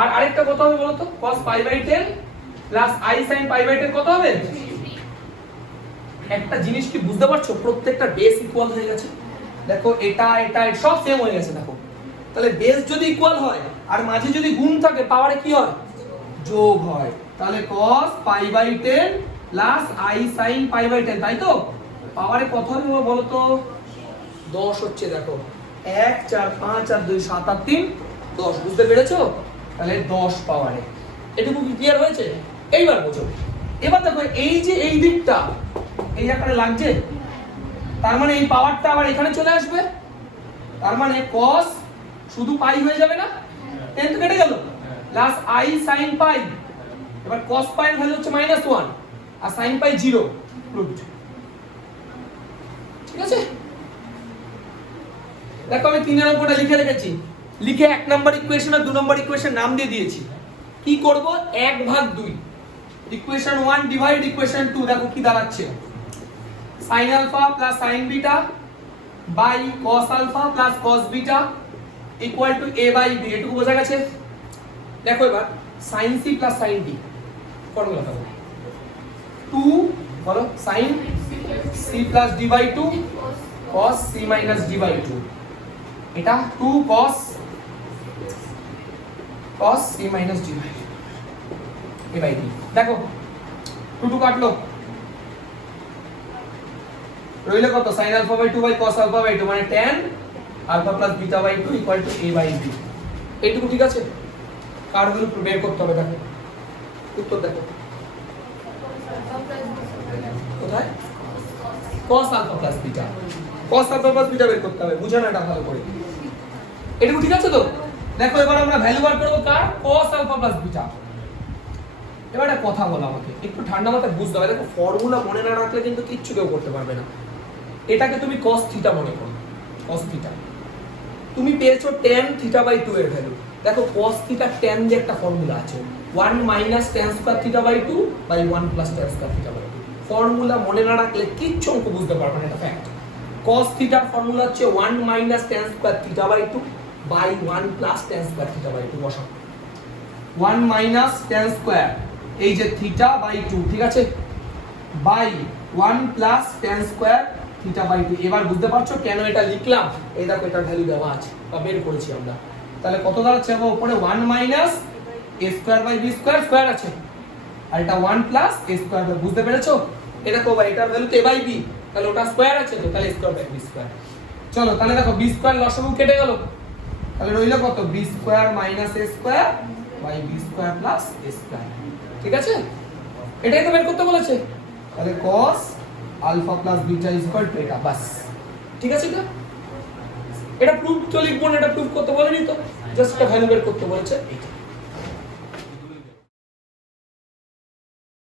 আর আরেকটা কত হবে বলো তো, cos π/10 প্লাস i sin π/10 কত হবে? একটা জিনিস কি বুঝতে পারছো, প্রত্যেকটা বেস ইকুয়াল হয়ে গেছে। দেখো এটা এটা সব সেম হয়ে গেছে। দেখো তাহলে বেস যদি ইকুয়াল হয় আর মাঝে যদি গুণ থাকে পাওয়ারে কি হয়, যোগ হয়। তাহলে cos π/10 প্লাস i sin π/10, তাই তো পাওয়ারে কত হবে বলো তো, 10 হচ্ছে। দেখো 1 4 5 আর 2 7 আর 3 10, বুঝতে পেরেছো? তাহলে 10 পাওয়ারে, এটুকু কি ক্লিয়ার হয়েছে? এইবার বুঝো। এবার দেখো এই যে এই দিকটা এই আকারে লাগছে, তার মানে এই পাওয়ারটা আবার এখানে চলে আসবে, তার মানে cos শুধু পাই হয়ে যাবে না, 10 তো কেটে গেল, প্লাস i sin π, এবার cos π এর ভ্যালু হচ্ছে -1 আর sin π 0, প্রুফড। ঠিক আছে, দেখো আমি 3 এর অঙ্কটা লিখে রেখেছি, লিখে 1 নাম্বার ইকুয়েশন আর 2 নাম্বার ইকুয়েশন নাম দিয়ে দিয়েছি। কি করব, 1/2, ইকুয়েশন 1 ডিভাইড ইকুয়েশন 2, দেখো কি দাঁড়াচ্ছে, sin alpha plus sin beta by cos alpha plus cos beta equal to a by b, এটুকু বোঝা গেছে? দেখো এবার sin c plus sin d ফর্মুলাটা বলো, 2 বলো sin c plus d by 2 cos c minus d by 2, এটা 2 cos c minus d by 2 a by b। দেখো 2 কাটলো, রইলো কত, sin alpha by 2 by cos alpha by 2, মানে tan alpha plus beta by 2 equal to a by b। এইটুকু ঠিক আছে? কার value বের করতে হবে, দেখো উত্তর দেখো কোথায়, cos alpha plus beta, cos alpha plus beta বের করতে হবে, বুঝো না এটা ভালো করে। এইটুকু ঠিক আছে তো? দেখো এবার আমরা ভ্যালু বার করব কার, cos alpha plus beta। এবার একটা কথা বলো আমাকে, একটু ঠান্ডা মাথায় বুঝতে হবে। দেখো ফর্মুলা মনে না রাখলে কিন্তু কিচ্ছু কেউ করতে পারবে না। এটাকে তুমি cos থিটা মনে করো, cos থিটা, তুমি পেয়েছো tan থিটা বাই 2 এর ভ্যালু। দেখো cos থিটা tan যে একটা ফর্মুলা আছে, 1 minus tan square theta by 2 by 1 plus tan square theta by 2। Formula মনে না রাখলে কিচ্ছু অঙ্ক বুঝতে পারবে না, এটা ফ্যাক্ট। cos থিটার ফর্মুলা হচ্ছে 1 minus tan square theta by 2 by 1 plus tan square theta by 2, বসাও 1 মাইনাস tan স্কয়ার এই যে থিটা বাই 2, ঠিক আছে, by 1 plus tan square theta by 2। এবার বুঝতে পারছো কেন এটা লিখলাম? এই দেখো এটার ভ্যালু দেওয়া আছে বা বের করেছি আমরা। তাহলে কত দাঁড়াচ্ছে, আমার উপরে 1 minus a square by b square, square আছে, আর এটা 1 প্লাস a স্কয়ার, বুঝতে পেরেছো? এটা কো ভাই, এটার ভ্যালু তো a বাই b, তাহলে ওটা স্কয়ার আছে তো, তাহলে স্কয়ার বাই b স্কয়ার। চলো তাহলে দেখো b স্কয়ার লসাগু কেটে গেল, তাহলে রইলো কত, b square minus a square by b square plus a square. ঠিক আছে, এটাই তো বের করতে বলেছে। তাহলে cos alpha plus beta is equal to এটা, বাস। ঠিক আছে, তো এটা প্রুফ তো লিখবো না, এটা প্রুফ করতে বলেনি তো, জাস্ট একটা ভ্যালু বের করতে বলেছে।